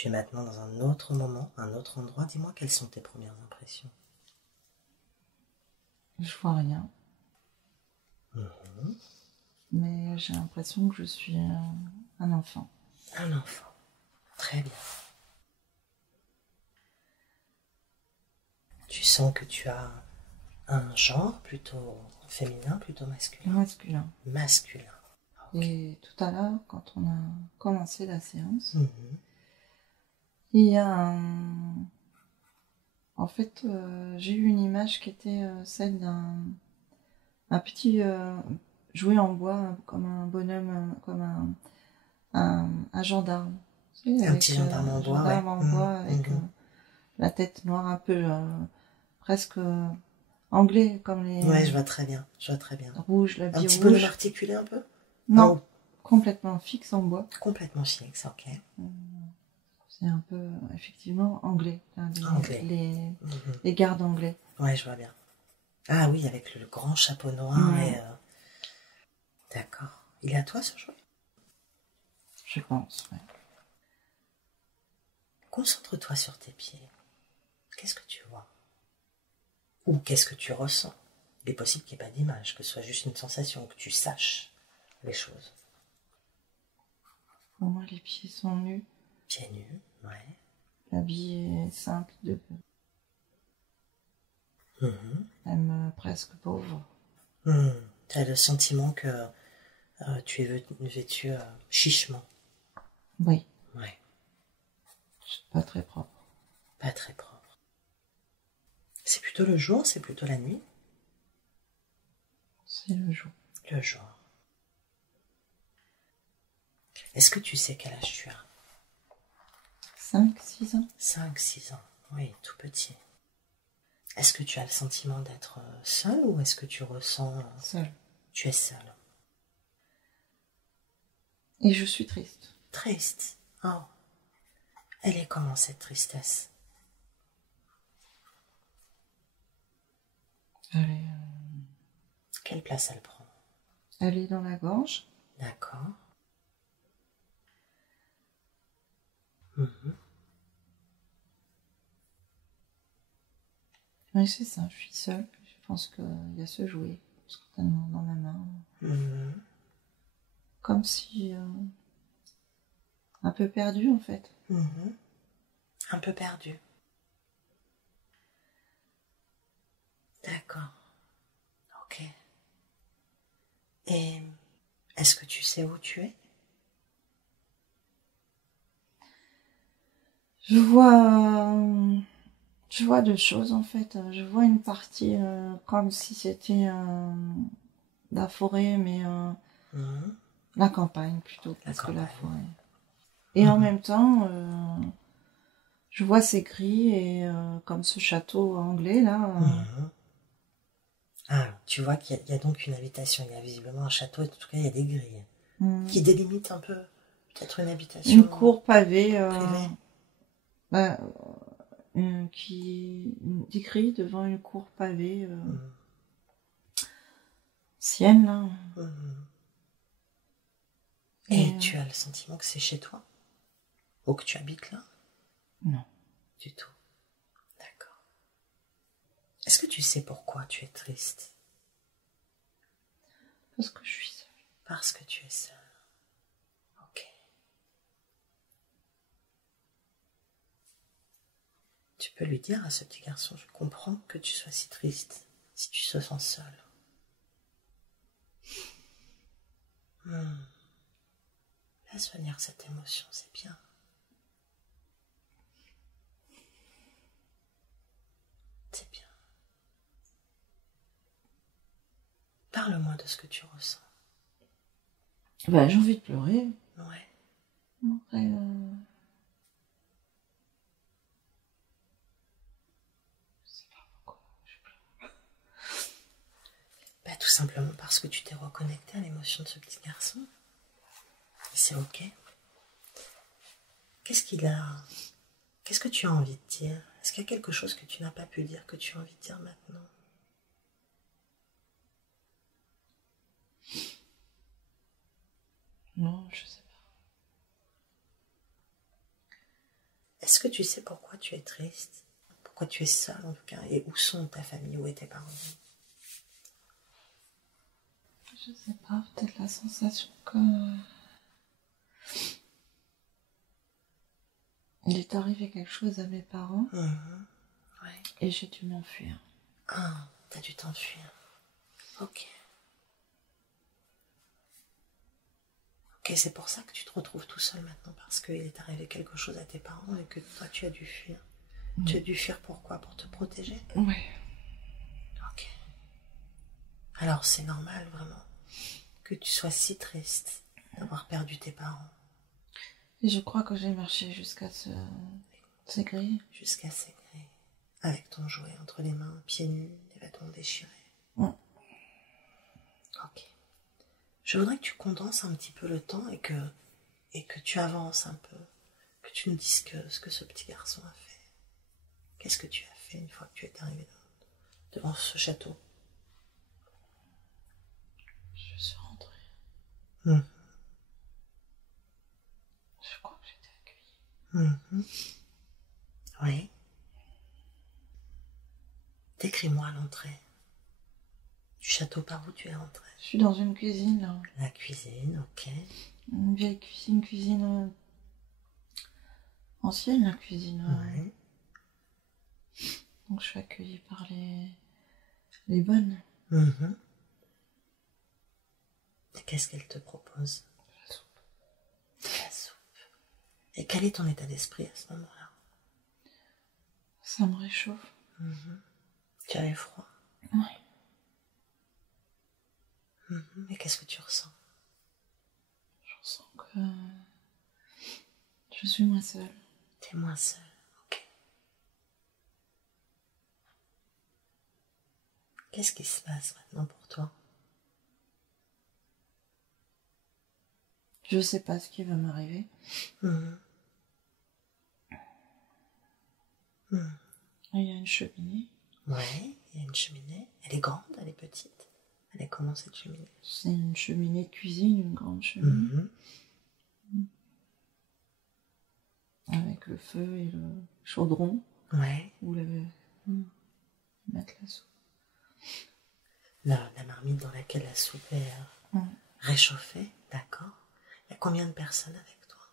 Tu es maintenant dans un autre moment, un autre endroit. Dis-moi, quelles sont tes premières impressions? Je vois rien. Mhm. Mais j'ai l'impression que je suis un enfant. Un enfant. Très bien. Tu sens que tu as un genre plutôt féminin, plutôt masculin? Masculin. Masculin. Okay. Et tout à l'heure, quand on a commencé la séance, Mhm. il y a un... En fait, j'ai eu une image qui était celle d'un petit jouet en bois, comme un bonhomme, comme un gendarme. Tu sais, Un avec, petit gendarme en bois, gendarme ouais. en bois avec la tête noire un peu presque anglais, comme les... Ouais, je vois très bien, je vois très bien. Rouge, Un l'habit petit rouge. bonhomme articulé un peu? Non, Oh. complètement fixe en bois. Complètement fixe, ok. C'est un peu, effectivement, anglais. Anglais. Les gardes anglais. Ouais, je vois bien. Ah oui, avec le grand chapeau noir et... D'accord. Il est à toi, ce jouet? Je pense, ouais. Concentre-toi sur tes pieds. Qu'est-ce que tu vois? Ou qu'est-ce que tu ressens? Il est possible qu'il n'y ait pas d'image, que ce soit juste une sensation, que tu saches les choses. Pour moi, les pieds sont nus. Pieds nus, ouais. L'habit est simple, même presque pauvre. Tu as le sentiment que tu es vêtu chichement. Oui. Ouais. Pas très propre. Pas très propre. C'est plutôt le jour, c'est plutôt la nuit? C'est le jour. Le jour. Est-ce que tu sais quel âge tu as? 5-6 ans. 5-6 ans, oui, tout petit. Est-ce que tu as le sentiment d'être seul ou est-ce que tu ressens... Seul. Tu es seul. Et je suis triste. Triste. Oh. Elle est comment cette tristesse? Elle est, Quelle place elle prend? elle est dans la gorge. D'accord. Oui, c'est ça, je suis seule. Je pense qu'il y a ce jouet, certainement, dans ma main. Comme si... un peu perdu, en fait. Un peu perdu. D'accord. Ok. Et est-ce que tu sais où tu es? Je vois deux choses, en fait. Je vois une partie comme si c'était la forêt, mais la campagne plutôt, parce que la forêt. Et en même temps, je vois ces grilles et comme ce château anglais, là. Ah, tu vois qu'il y a donc une habitation. Il y a visiblement un château, et en tout cas, il y a des grilles qui délimitent un peu, peut-être une habitation. Une cour pavée. Privée. Des grilles devant une cour pavée. Sienne, là. Et tu as le sentiment que c'est chez toi? Ou que tu habites là? Non. Du tout. D'accord. Est-ce que tu sais pourquoi tu es triste? Parce que je suis seule. Parce que tu es seule. Ok. Tu peux lui dire à ce petit garçon, je comprends que tu sois si triste, si tu te sens seule. Laisse venir cette émotion, c'est bien. C'est bien. Parle-moi de ce que tu ressens. Ben, j'ai envie de pleurer. Ouais. Après, je sais pas pourquoi je pleure. Ben, tout simplement parce que tu t'es reconnecté à l'émotion de ce petit garçon. Et c'est ok. Qu'est-ce qu'il a? Qu'est-ce que tu as envie de dire? Est-ce qu'il y a quelque chose que tu n'as pas pu dire que tu as envie de dire maintenant? Non, je sais pas. Est-ce que tu sais pourquoi tu es triste? Pourquoi tu es seule en tout cas? Et où sont ta famille? Où est tes parents? Je sais pas, peut-être la sensation que... Il est arrivé quelque chose à mes parents. Ouais. Et j'ai dû m'enfuir. Ah, t'as dû t'enfuir. Ok. Ok, c'est pour ça que tu te retrouves tout seul maintenant, parce qu'il est arrivé quelque chose à tes parents et que toi tu as dû fuir. Tu as dû fuir pourquoi? Pour te protéger? Ouais. Ok. Alors c'est normal vraiment que tu sois si triste d'avoir perdu tes parents. Et je crois que j'ai marché jusqu'à ces grilles. Jusqu'à ces grilles. Avec ton jouet entre les mains, pieds nus, les vêtements déchirés. Ouais. Ok. Je voudrais que tu condenses un petit peu le temps et que tu avances un peu. Que tu nous dises ce que ce petit garçon a fait. Qu'est-ce que tu as fait une fois que tu es arrivé devant ce château? Je suis rentrée. Je crois que j'étais accueillie. Oui. Décris-moi l'entrée du château, par où tu es rentrée. Je suis dans une cuisine, là. La cuisine, ok. Une vieille cuisine ancienne, la cuisine. Ouais. Donc je suis accueillie par les bonnes. Et qu'est-ce qu'elle te propose? La soupe. La soupe. Et quel est ton état d'esprit à ce moment-là? Ça me réchauffe. Tu avais froid? Oui. Et qu'est-ce que tu ressens? Je ressens que je suis moins seule. T'es moins seule, ok. Qu'est-ce qui se passe maintenant pour toi? Je sais pas ce qui va m'arriver. Il y a une cheminée. Ouais, il y a une cheminée. Elle est grande, elle est petite. Elle est comment cette cheminée? C'est une cheminée de cuisine, une grande cheminée. Avec le feu et le chaudron. Ouais. Où mettre la soupe. La marmite dans laquelle la soupe est réchauffée, d'accord. Il y a combien de personnes avec toi?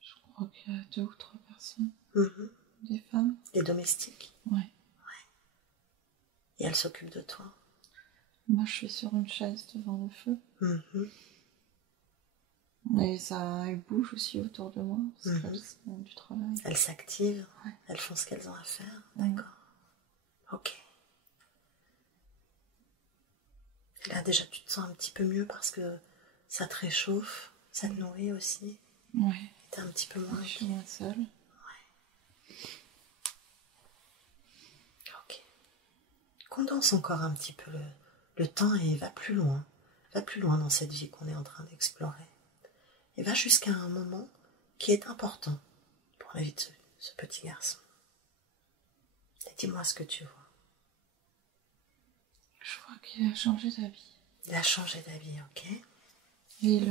Je crois qu'il y a 2 ou 3 personnes. Des femmes. Des domestiques? Ouais. Et elles s'occupent de toi? Moi, je suis sur une chaise devant le feu. Et ça, elles bougent aussi autour de moi, parce qu'elles font du travail. Elles s'activent? Ouais. Elles font ce qu'elles ont à faire? D'accord. Ok. Et là, déjà, tu te sens un petit peu mieux parce que ça te réchauffe, ça te nourrit aussi. Ouais. T'es un petit peu moins Je suis moins seule. Ok. Condense encore un petit peu le temps et va plus loin. Va plus loin dans cette vie qu'on est en train d'explorer. Et va jusqu'à un moment qui est important pour la vie de ce petit garçon. Et dis-moi ce que tu vois. Je vois qu'il a changé d'avis. Il a changé d'avis, ok. Il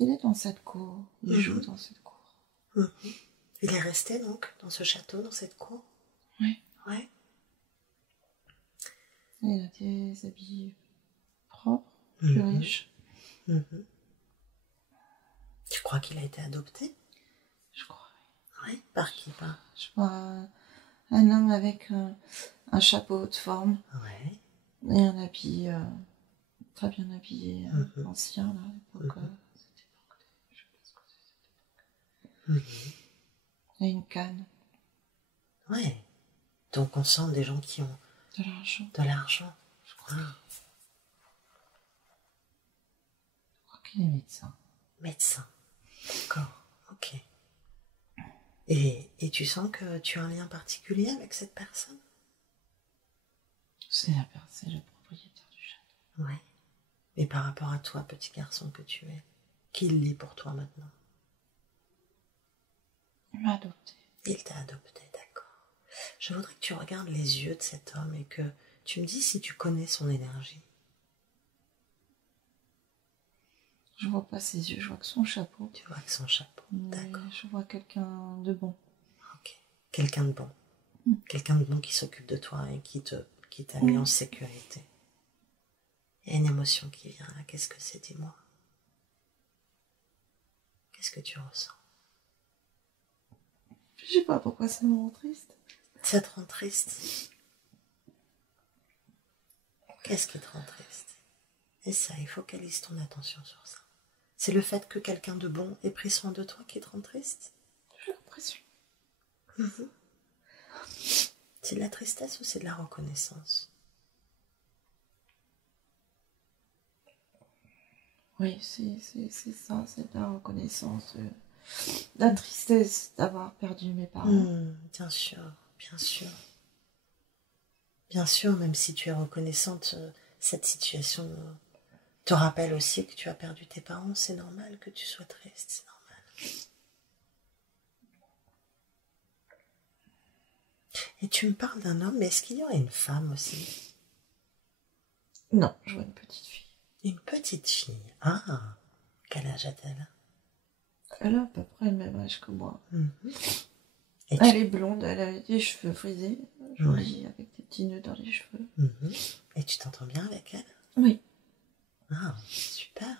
est dans cette cour. Il joue dans cette cour. Il est resté donc dans ce château, dans cette cour? Oui. Ouais. Il a des habits propres, plus riches. Tu crois qu'il a été adopté? Je crois, oui. Oui. Par qui? Pas? Je vois un homme avec un chapeau de forme. Ouais. Et un habit très bien habillé, ancien, là, à l'époque. Je sais pas ce que c'est cette époque. Et une canne. Ouais. Donc on sent des gens qui ont de l'argent. De l'argent. Je crois. Je crois qu'il est médecin. Médecin. D'accord. Ok. Et tu sens que tu as un lien particulier avec cette personne? C'est le propriétaire du château. Ouais. Mais par rapport à toi, petit garçon que tu es, qui il est pour toi maintenant? Il m'a adopté. Il t'a adopté, d'accord. Je voudrais que tu regardes les yeux de cet homme et que tu me dis si tu connais son énergie. Je vois pas ses yeux, je vois que son chapeau. Tu vois que son chapeau, d'accord. Je vois quelqu'un de bon. Ok, quelqu'un de bon. Quelqu'un de bon qui s'occupe de toi et qui t'a mis en sécurité. Il y a une émotion qui vient là, qu'est-ce que c'est, dis-moi? Qu'est-ce que tu ressens? Je sais pas pourquoi ça me rend triste. Ça te rend triste? Qu'est-ce qui te rend triste? Et ça, il focalise ton attention sur ça. C'est le fait que quelqu'un de bon ait pris soin de toi qui te rend triste? J'ai l'impression. C'est de la tristesse ou c'est de la reconnaissance? Oui, c'est ça, c'est de la reconnaissance, de la tristesse d'avoir perdu mes parents. Bien sûr, bien sûr. Bien sûr, même si tu es reconnaissante, cette situation te rappelle aussi que tu as perdu tes parents, c'est normal que tu sois triste, c'est normal. Et tu me parles d'un homme, mais est-ce qu'il y aurait une femme aussi? Non, je vois une petite fille. Une petite fille. Ah, quel âge a-t-elle? Elle a à peu près le même âge que moi. Et elle est blonde, elle a des cheveux frisés, jolis, avec des petits nœuds dans les cheveux. Et tu t'entends bien avec elle? Oui. Ah, super.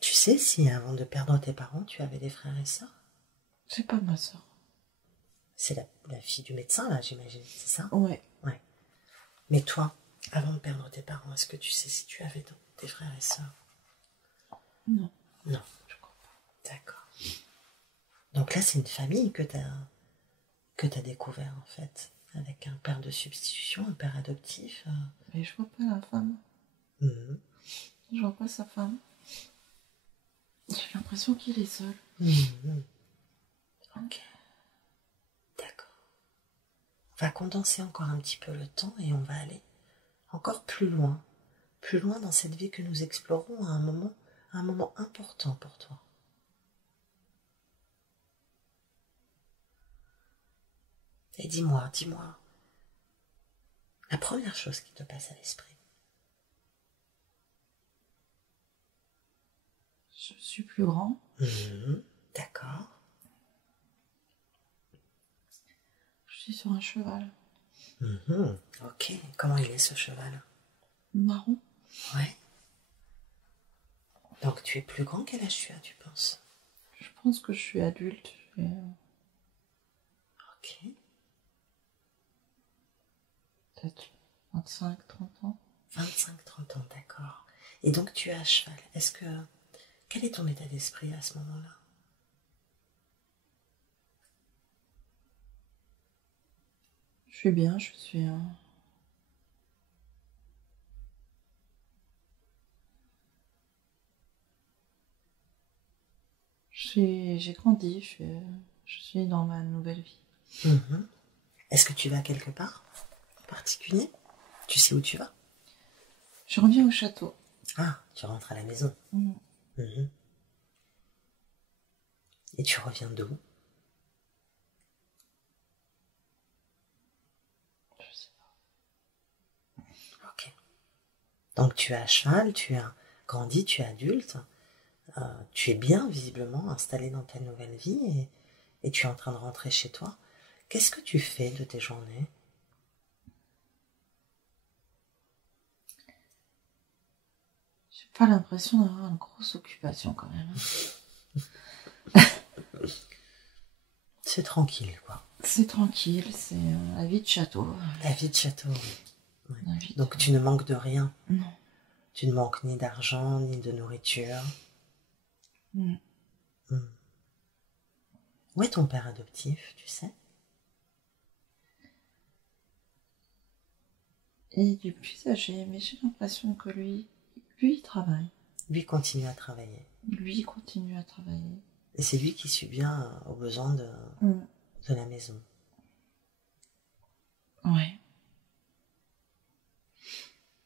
Tu sais si avant de perdre tes parents, tu avais des frères et sœurs? C'est pas ma sœur. C'est la fille du médecin, là, j'imagine, c'est ça? Ouais. Ouais. Mais toi, avant de perdre tes parents, est-ce que tu sais si tu avais des frères et sœurs? Non. Non, je crois pas. D'accord. Donc là, c'est une famille que t'as découvert, en fait, avec un père de substitution, un père adoptif. Mais je vois pas la femme. Je vois pas sa femme. J'ai l'impression qu'il est seul. Ok. D'accord. On va condenser encore un petit peu le temps et on va aller encore plus loin dans cette vie que nous explorons à un moment important pour toi. Et dis-moi, la première chose qui te passe à l'esprit. Je suis plus grand. D'accord. Je suis sur un cheval. Ok. Comment il est ce cheval? Marron. Ouais. Donc tu es plus grand, quel âge tu as, tu penses? Je pense que je suis adulte. Ok. Peut-être 25, 30 ans. 25, 30 ans, d'accord. Et donc tu es à cheval. Quel est ton état d'esprit à ce moment-là? Je suis bien, je suis... J'ai grandi, je suis dans ma nouvelle vie. Est-ce que tu vas quelque part en particulier? Tu sais où tu vas? Je reviens au château. Ah, tu rentres à la maison. Et tu reviens de où? Je sais pas. Ok. Donc tu es à cheval, tu as grandi, tu es adulte, tu es bien visiblement installé dans ta nouvelle vie et tu es en train de rentrer chez toi. Qu'est-ce que tu fais de tes journées? J'ai pas l'impression d'avoir une grosse occupation quand même. C'est tranquille, quoi. C'est tranquille, c'est la vie de château. La vie de château. Ouais. Donc de... tu ne manques de rien. Non. Tu ne manques ni d'argent, ni de nourriture. Où est ton père adoptif, tu sais? Il est plus âgé, mais j'ai l'impression que lui, il travaille. Lui continue à travailler. Lui continue à travailler. Et c'est lui qui subvient aux besoins de la maison. Ouais.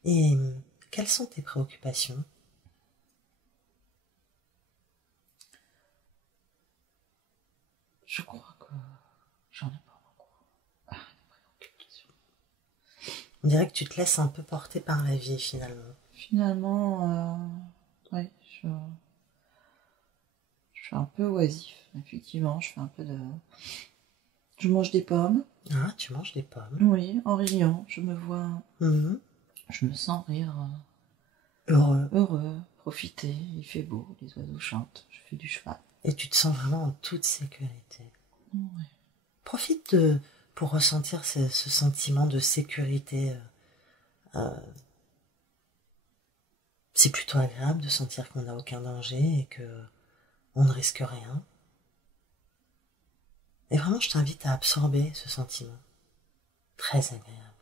Et quelles sont tes préoccupations? Je crois que j'en ai pas beaucoup. De préoccupations. On dirait que tu te laisses un peu porter par la vie, finalement. Finalement, suis un peu oisif, effectivement. Je fais un peu de... Je mange des pommes. Ah, tu manges des pommes. Oui, en riant. Je me vois... Je me sens rire. Heureux, profiter. Il fait beau, les oiseaux chantent. Je fais du cheval. Et tu te sens vraiment en toute sécurité. Oui. Profite pour ressentir ce sentiment de sécurité. C'est plutôt agréable de sentir qu'on n'a aucun danger et que on ne risque rien. Et vraiment, je t'invite à absorber ce sentiment. Très agréable.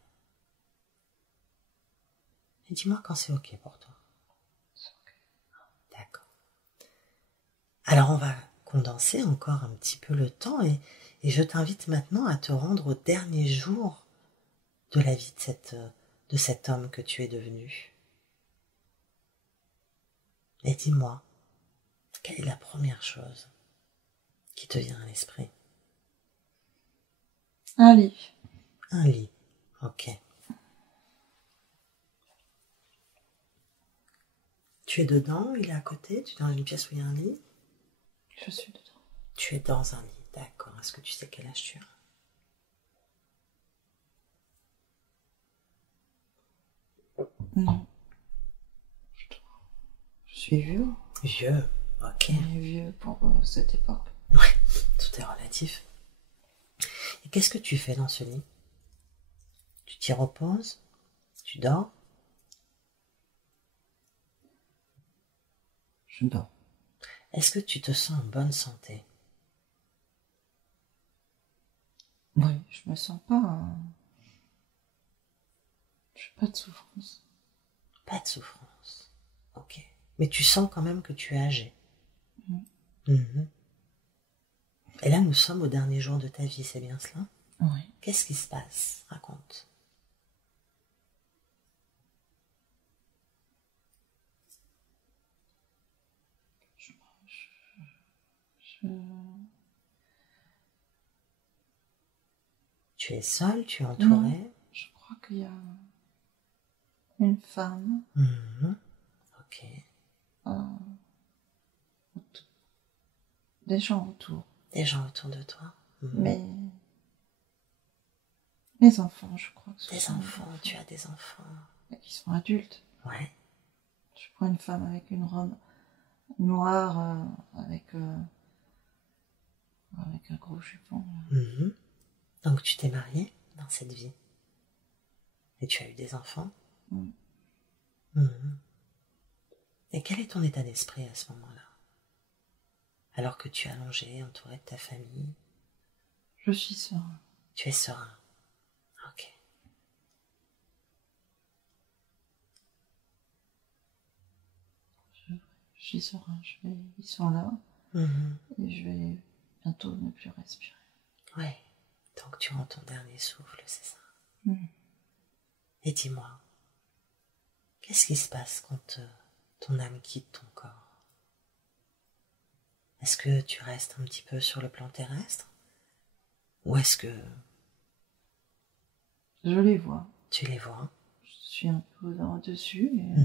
Et dis-moi quand c'est ok pour toi. D'accord. Alors on va condenser encore un petit peu le temps et je t'invite maintenant à te rendre au dernier jour de la vie de cet homme que tu es devenu. Et dis-moi, quelle est la première chose qui te vient à l'esprit? Un lit. Un lit, ok. Tu es dedans, il est à côté, tu es dans une pièce où il y a un lit? Je suis dedans. Tu es dans un lit, d'accord. Est-ce que tu sais quel âge tu as? Non. Je suis vieux. Vieux, ok. Mais vieux pour cette époque. Ouais, tout est relatif. Et qu'est-ce que tu fais dans ce lit? Tu t'y reposes? Tu dors? Je dors. Est-ce que tu te sens en bonne santé? Oui, je me sens pas... Je n'ai pas de souffrance. Pas de souffrance. Ok. Mais tu sens quand même que tu es âgé. Et là, nous sommes au dernier jour de ta vie, c'est bien cela? Oui. Qu'est-ce qui se passe? Raconte. Tu es seule, tu es entourée? Non, je crois qu'il y a une femme. Ok. Des gens autour. Des gens autour de toi? Mais mes enfants, je crois que ce Des sont enfants, tu as des enfants. et qui sont adultes. Ouais. Je prends une femme avec une robe noire, avec un gros jupon. Donc tu t'es mariée dans cette vie. Et tu as eu des enfants? Et quel est ton état d'esprit à ce moment-là? Alors que tu es allongé, entouré de ta famille? Je suis serein. Tu es serein. Ok. Je suis serein. Ils sont là. Et je vais bientôt ne plus respirer. Ouais. Donc tu rends ton dernier souffle, c'est ça? Et dis-moi, qu'est-ce qui se passe quand ton âme quitte ton corps? Est-ce que tu restes un petit peu sur le plan terrestre? Ou est-ce que... Je les vois. Tu les vois? Je suis un peu au-dessus et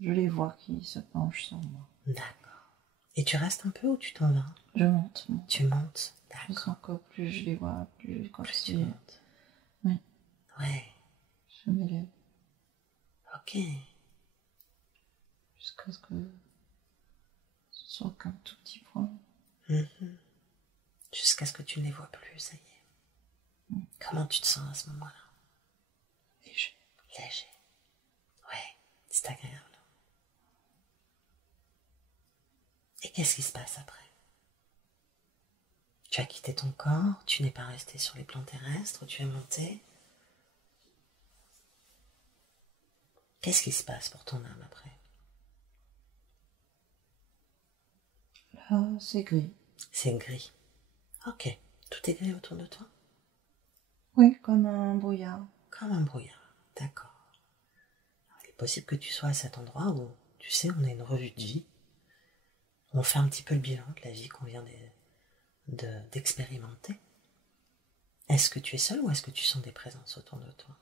je les vois qui se penchent sur moi. D'accord. Et tu restes un peu ou tu t'en vas? Je monte. Tu montes? Je sens D'accord. que plus je les vois, plus quand Plus tu montes. Oui. Ouais. Je m'élève. Ok. Jusqu'à ce que ce soit qu'un tout petit point. Jusqu'à ce que tu ne les vois plus, ça y est. Comment tu te sens à ce moment-là? Léger. Léger. Ouais, c'est agréable. Et qu'est-ce qui se passe après? Tu as quitté ton corps, tu n'es pas resté sur les plans terrestres, tu es monté. Qu'est-ce qui se passe pour ton âme après? Là, c'est gris. C'est gris. Ok. Tout est gris autour de toi? Oui, comme un brouillard. Comme un brouillard, d'accord. Il est possible que tu sois à cet endroit où, tu sais, on a une revue de vie. On fait un petit peu le bilan de la vie qu'on vient d'expérimenter. Est-ce que tu es seul ou est-ce que tu sens des présences autour de toi?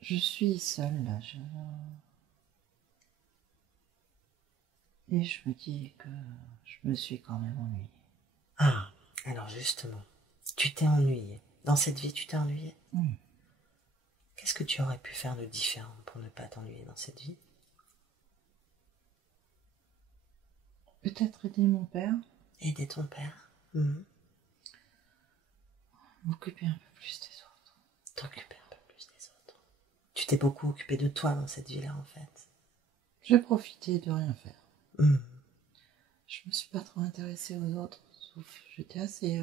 Je suis seule là. Et je me dis que je me suis quand même ennuyée. Ah, alors justement, tu t'es ennuyée. Dans cette vie, tu t'es ennuyée? Qu'est-ce que tu aurais pu faire de différent pour ne pas t'ennuyer dans cette vie? Peut-être aider mon père. Aider ton père. M'occuper un peu plus des autres. T'occuper un peu plus des autres. Tu t'es beaucoup occupé de toi dans cette vie-là, en fait. J'ai profité de rien faire. Je me suis pas trop intéressée aux autres, sauf j'étais assez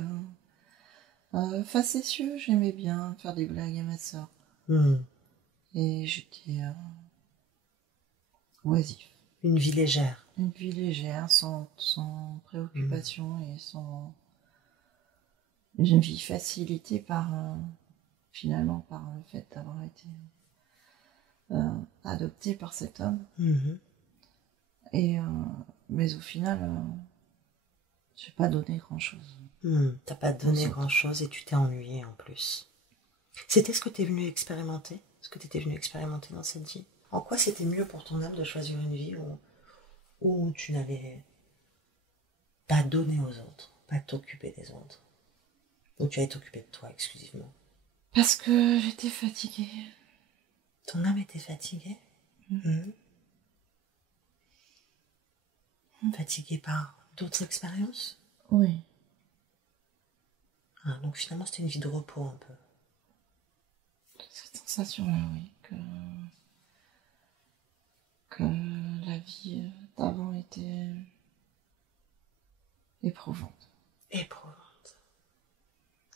facétieux, j'aimais bien faire des blagues à ma soeur. Et j'étais oisif. Une vie légère. Une vie légère, sans préoccupation et sans... Une vie facilitée par, finalement, par le fait d'avoir été adoptée par cet homme. Et, mais au final, j'ai pas donné grand-chose. T'as pas donné grand-chose et tu t'es ennuyée en plus. C'était ce que t'es venu expérimenter? Ce que t'étais venu expérimenter dans cette vie? En quoi c'était mieux pour ton âme de choisir une vie où tu n'avais pas donné aux autres, pas t'occuper des autres, où tu allais t'occuper de toi exclusivement? Parce que j'étais fatiguée. Ton âme était fatiguée? Fatiguée par d'autres expériences? Oui. Ah, donc finalement c'était une vie de repos un peu. Cette sensation-là, oui, que la vie d'avant était éprouvante. Éprouvante.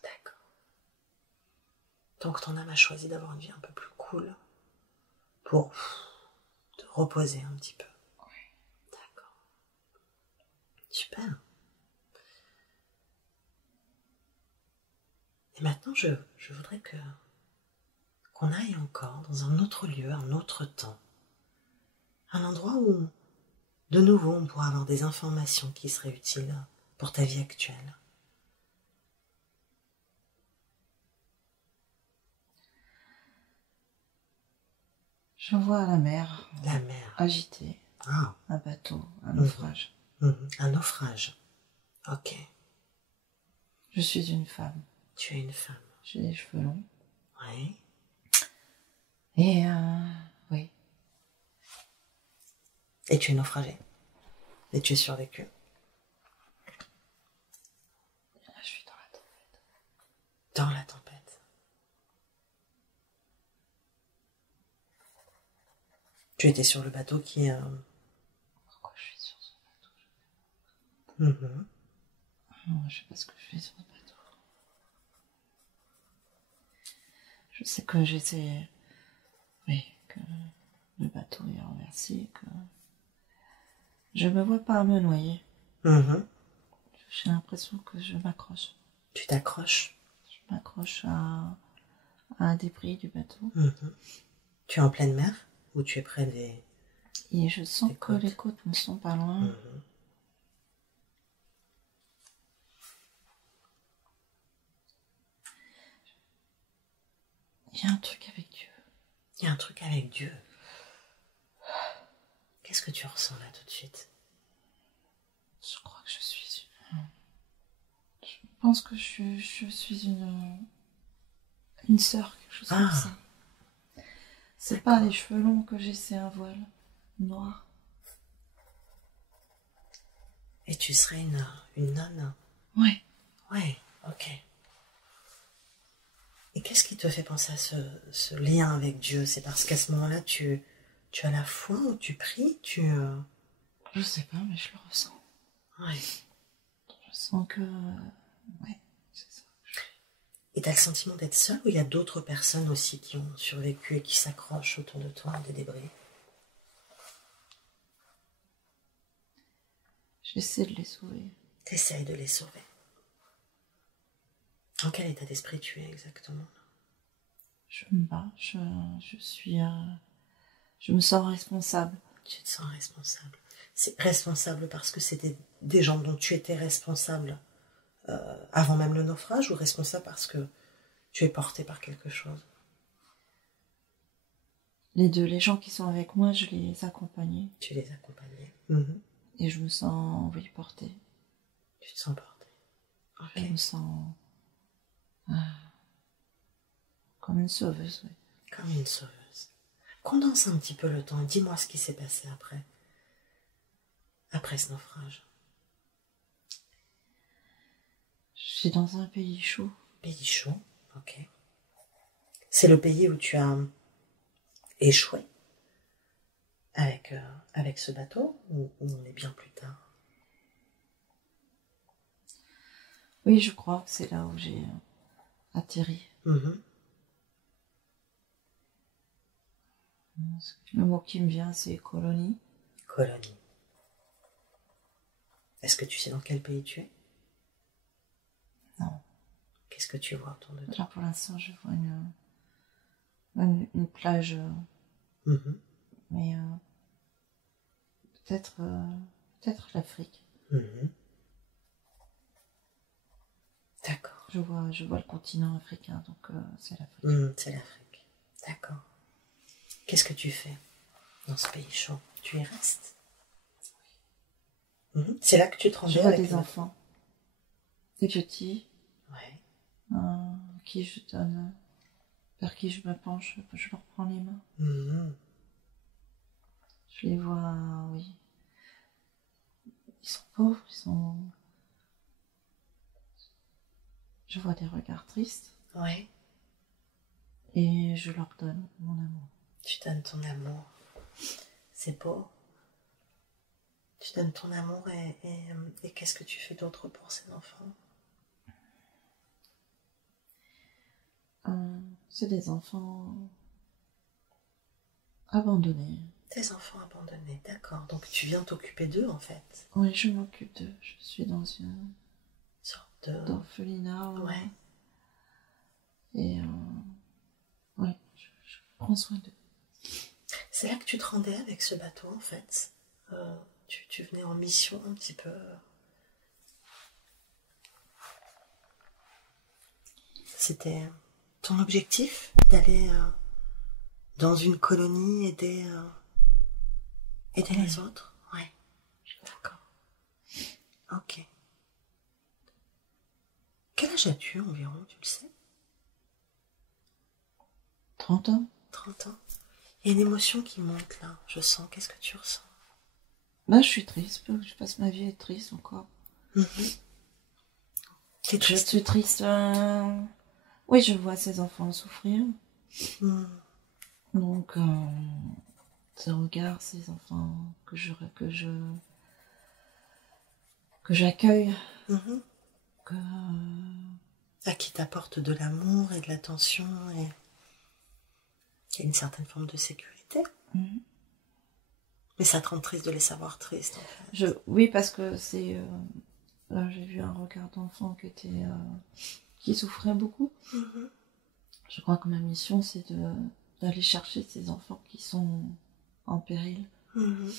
D'accord. Donc ton âme a choisi d'avoir une vie un peu plus cool pour te reposer un petit peu. Oui. D'accord. Super. Et maintenant je voudrais qu'on aille encore dans un autre lieu, un autre temps. Un endroit où, de nouveau, on pourra avoir des informations qui seraient utiles pour ta vie actuelle. Je vois la mer. La mer. Agitée. Ah. Un bateau, un naufrage. Un naufrage. Ok. Je suis une femme. Tu es une femme. J'ai des cheveux longs. Oui. Et oui. Et tu es naufragée. Et tu es survécu. Là, je suis dans la tempête. Dans la tempête. Tu étais sur le bateau qui... Pourquoi je suis sur ce bateau? Non, je sais pas ce que je fais sur ce bateau. Je sais que j'essaie... Oui, que le bateau est renversé, que... Je me vois pas me noyer. J'ai l'impression que je m'accroche. Tu t'accroches? Je m'accroche à un débris du bateau. Tu es en pleine mer ou tu es près des... Et je sens que les côtes ne sont pas loin. Il y a un truc avec Dieu. Il y a un truc avec Dieu. Qu'est-ce que tu ressens là tout de suite? Je crois que je suis... Je pense que je suis une sœur, quelque chose comme ça. C'est pas les cheveux longs que j'ai, c'est un voile noir. Et tu serais une nonne? Ouais. Ouais, ok. Et qu'est-ce qui te fait penser à ce lien avec Dieu? C'est parce qu'à ce moment-là, tu as la foi ou tu pries? Je sais pas, mais je le ressens. Ouais. Je sens que... ouais, c'est ça. Et t'as le sentiment d'être seule ou il y a d'autres personnes aussi qui ont survécu et qui s'accrochent autour de toi des débris? J'essaie de les sauver. T'essayes de les sauver. En quel état d'esprit tu es exactement? Je me bats, je suis... je me sens responsable. Tu te sens responsable. C'est responsable parce que c'était des gens dont tu étais responsable avant même le naufrage, ou responsable parce que tu es porté par quelque chose? Les deux, les gens qui sont avec moi, je les accompagnais. Tu les accompagnais. Et je me sens, oui, portée. Tu te sens portée. Je me sens comme une sauveuse, oui. Comme une sauveuse. Condense un petit peu le temps et dis-moi ce qui s'est passé après ce naufrage. Je suis dans un pays chaud. Pays chaud, ok. C'est le pays où tu as échoué avec ce bateau ou on est bien plus tard? Oui, je crois que c'est là où j'ai atterri. Mm-hmm. Le mot qui me vient, c'est colonie. Colonie. Est-ce que tu sais dans quel pays tu es? Non. Qu'est-ce que tu vois autour de toi? Là, pour l'instant, je vois une plage, Mm-hmm. mais peut-être l'Afrique. Mm-hmm. D'accord. Je vois le continent africain, donc c'est l'Afrique. C'est l'Afrique. D'accord. Qu'est-ce que tu fais dans ce pays chaud? Tu y restes? Mm-hmm. C'est là que tu te rendais Je vois avec des enfants, des petits, ouais. qui je donne, vers qui je me penche, je leur prends les mains. Mm-hmm. Je les vois, oui. Ils sont pauvres, Je vois des regards tristes. Ouais. Et je leur donne mon amour. Tu donnes ton amour. C'est beau. Tu donnes ton amour et qu'est-ce que tu fais d'autre pour ces enfants? C'est des enfants abandonnés. Des enfants abandonnés, d'accord. Donc tu viens t'occuper d'eux en fait. Oui, je m'occupe d'eux. Je suis dans une sorte d'orphelinat. Ouais. Et ouais, je prends soin d'eux. C'est là que tu te rendais avec ce bateau en fait. Tu venais en mission un petit peu. C'était ton objectif d'aller dans une colonie aider les autres? Ouais. D'accord. Ok. Quel âge as-tu environ, tu le sais? 30 ans. 30 ans. Il y a une émotion qui monte là, je sens. Qu'est-ce que tu ressens? Bah, je suis triste, je passe ma vie à être triste encore. Mm-hmm. T'es triste? Je suis triste. Oui, je vois ces enfants souffrir. Mm. Donc, ces regards, ces enfants que j'accueille, Mm-hmm. À qui t'apporte de l'amour et de l'attention et il y a une certaine forme de sécurité. Mm-hmm. Mais ça te rend triste de les savoir tristes en fait. Oui, parce que c'est là j'ai vu un regard d'enfant qui souffrait beaucoup. Mm-hmm. Je crois que ma mission c'est d'aller chercher ces enfants qui sont en péril. Mm-hmm.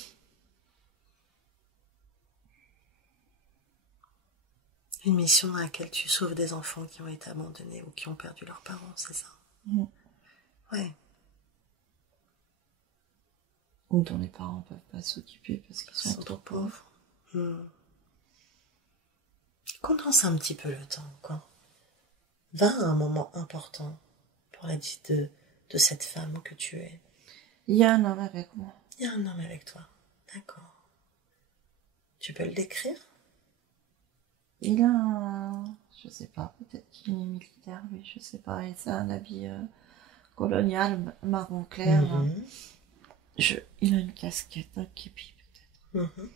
Une mission dans laquelle tu sauves des enfants qui ont été abandonnés ou qui ont perdu leurs parents, c'est ça? Mm. Ouais. Ou dont les parents ne peuvent pas s'occuper parce qu'ils sont trop pauvres. Condense un petit peu le temps encore. Va à un moment important pour la vie de cette femme que tu es. Il y a un homme avec moi. Il y a un homme avec toi. D'accord. Tu peux le décrire? Il a je sais pas, peut-être qu'il est militaire, lui, je sais pas. Et c'est un habit colonial, marron clair. Mm-hmm. Il a une casquette, un képi peut-être. Mm-hmm.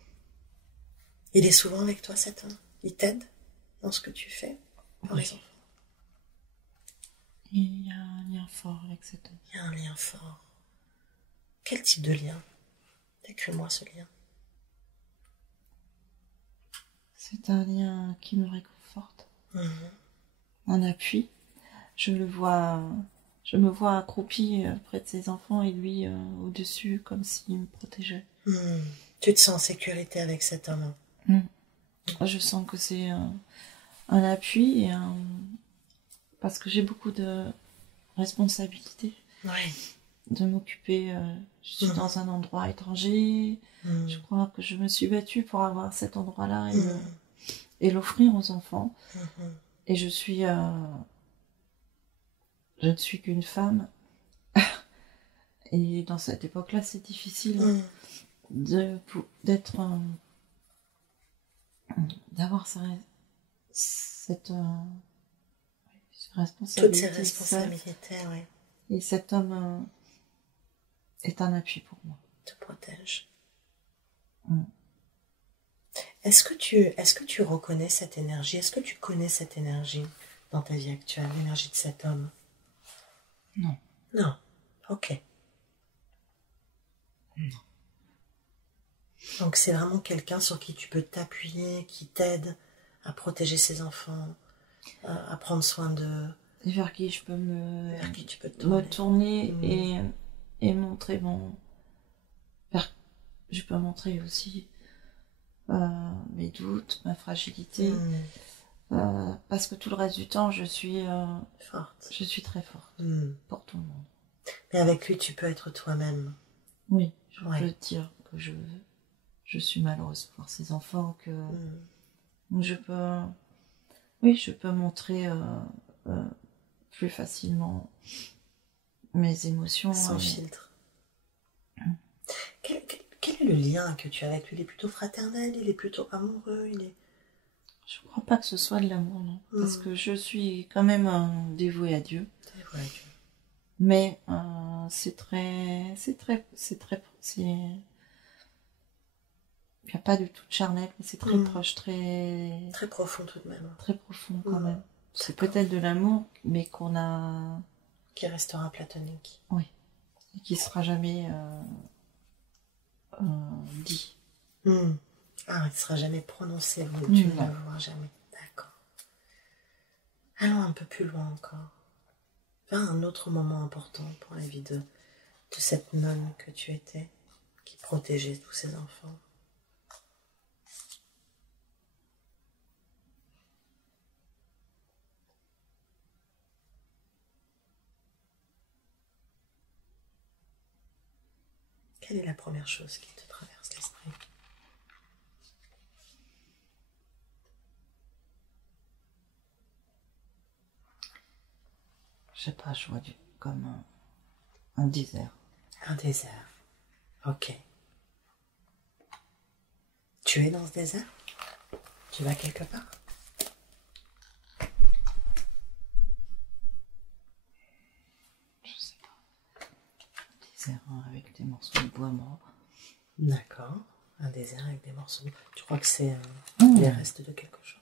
Il est souvent avec toi cet homme? Il t'aide dans ce que tu fais pour les enfants? Il y a un lien fort avec cet homme. Il y a un lien fort. Quel type de lien? Décris-moi ce lien. C'est un lien qui me réconforte. Mm-hmm. Un appui. Je me vois accroupie près de ses enfants et lui au-dessus, comme s'il me protégeait. Tu te sens en sécurité avec cet homme? Je sens que c'est un appui et parce que j'ai beaucoup de responsabilités. Ouais. De m'occuper. Je suis dans un endroit étranger. Je crois que je me suis battue pour avoir cet endroit-là et l'offrir aux enfants. Et je ne suis qu'une femme. Et dans cette époque-là, c'est difficile d'avoir cette responsabilité. Toutes ces responsabilités, oui. Et cet homme est un appui pour moi. Te protège. Est-ce que tu reconnais cette énergie? Est-ce que tu connais cette énergie dans ta vie actuelle, l'énergie de cet homme? Non. Non. Ok. Non. Donc c'est vraiment quelqu'un sur qui tu peux t'appuyer, qui t'aide à protéger ses enfants, à prendre soin d'eux. Et vers qui je peux me tourner et montrer je peux montrer aussi mes doutes, ma fragilité. Parce que tout le reste du temps, je suis forte. Je suis très forte pour tout le monde. Mais avec lui, tu peux être toi-même. Oui, je peux dire que je suis malheureuse pour ces enfants, que je peux montrer plus facilement mes émotions. Sans filtre. Quel est le lien que tu as avec lui? Il est plutôt fraternel, il est plutôt amoureux, Je crois pas que ce soit de l'amour, non. Parce que je suis quand même dévouée à Dieu. Dévouée à Dieu. Mais il n'y a pas du tout de charnel, mais c'est très proche, très profond tout de même. Très profond quand même. C'est peut-être de l'amour, mais qui restera platonique. Oui. Et qui sera jamais dit. Ah, il ne sera jamais prononcé, tu ne l'avoueras jamais. D'accord. Allons un peu plus loin encore. Vers un autre moment important pour la vie de cette nonne que tu étais, qui protégeait tous ses enfants. Quelle est la première chose qui te traverse l'esprit? Je sais pas, je vois comme un désert. Un désert. Ok. Tu es dans ce désert? Tu vas quelque part? Je sais pas. Un désert avec des morceaux de bois mort. D'accord. Un désert avec des morceaux de bois. Tu crois que c'est les restes de quelque chose?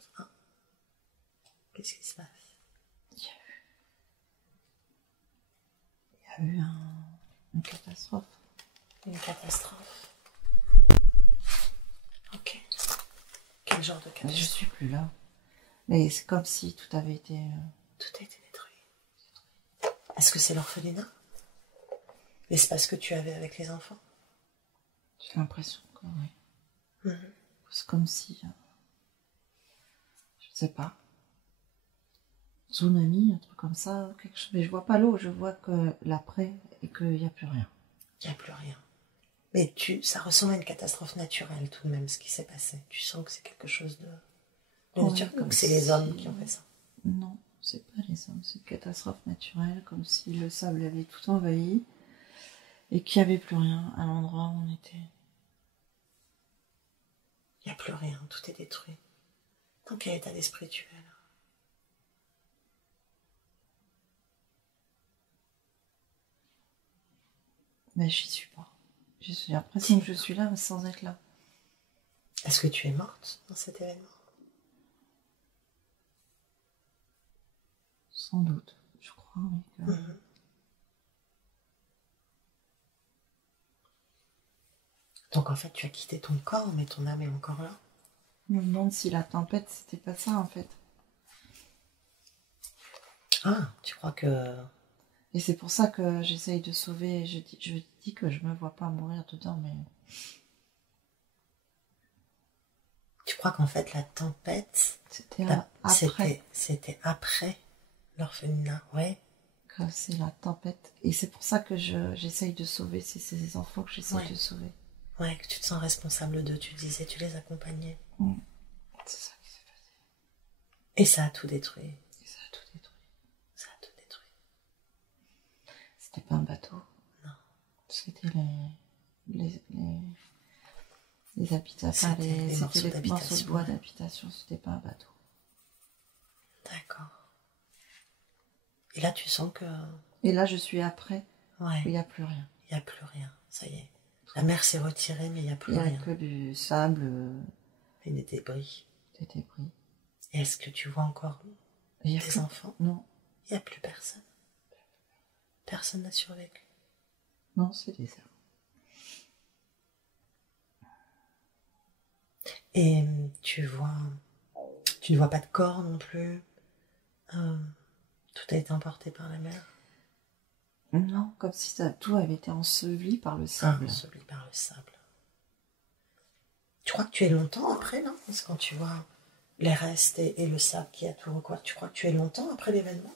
Qu'est-ce qui se passe? Il y a eu une catastrophe. Une catastrophe. Ok. Quel genre de catastrophe? Je suis plus là. Mais c'est comme si tout avait été... Tout a été détruit. Est-ce que c'est l'orphelinat? L'espace que tu avais avec les enfants? J'ai l'impression que oui. C'est comme si... je ne sais pas. Tsunami, un truc comme ça, quelque chose. Mais je vois pas l'eau, je vois que l'après et qu'il n'y a plus rien. Il n'y a plus rien. Mais ça ressemble à une catastrophe naturelle tout de même, ce qui s'est passé. Tu sens que c'est quelque chose de naturel, ou que c'est les hommes qui ont fait ça? Non, c'est pas les hommes, c'est une catastrophe naturelle, comme si le sable avait tout envahi et qu'il n'y avait plus rien à l'endroit où on était. Il n'y a plus rien, tout est détruit. Dans quel état d'esprit tu es là? Mais j'y suis pas. J'ai l'impression que je suis là, mais sans être là. Est-ce que tu es morte dans cet événement? Sans doute, je crois, oui. Donc en fait, tu as quitté ton corps, mais ton âme est encore là? Je me demande si la tempête, c'était pas ça, en fait. Ah, tu crois que... Et c'est pour ça que j'essaye de sauver. Je dis que je me vois pas mourir dedans, mais... Tu crois qu'en fait, la tempête... C'était après. C'était après l'orphelinat, ouais. que c'est la tempête. Et c'est pour ça que j'essaye de sauver. C'est ces enfants que j'essaye de sauver. Ouais, que tu te sens responsable d'eux, tu disais, tu les accompagnais. C'est ça qui s'est passé. Et ça a tout détruit. Ça a tout détruit. Ça a tout détruit. C'était pas un bateau. Non. C'était les habitations. C'était les morceaux de bois d'habitation. C'était pas un bateau. D'accord. Et là, tu sens que... Et là, je suis après. Ouais. Il n'y a plus rien. Il n'y a plus rien. Ça y est. La mer s'est retirée, mais il n'y a plus rien. Il n'y a que du sable. Et des débris. Des débris. Et est-ce que tu vois encore des enfants? Non. Il n'y a plus personne. Personne n'a survécu. Non, c'est désert. Et tu ne vois pas de corps non plus. Tout a été emporté par la mer. Non, comme si tout avait été enseveli par le sable. Enseveli par le sable. Tu crois que tu es longtemps après, là? Parce que quand tu vois les restes et le sable qui a tout recouvert, tu crois que tu es longtemps après l'événement?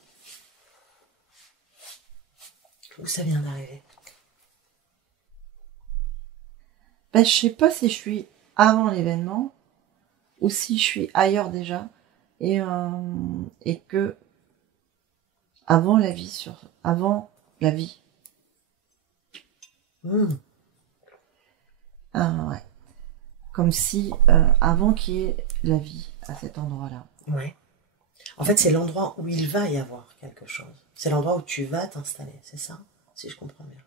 Ou ça vient d'arriver? Ben, je sais pas si je suis avant l'événement ou si je suis ailleurs déjà et que avant la vie la vie. Ouais. Comme si avant qu'il y ait la vie à cet endroit-là. Ouais. En fait, c'est l'endroit où il va y avoir quelque chose. C'est l'endroit où tu vas t'installer, c'est ça? Si je comprends bien.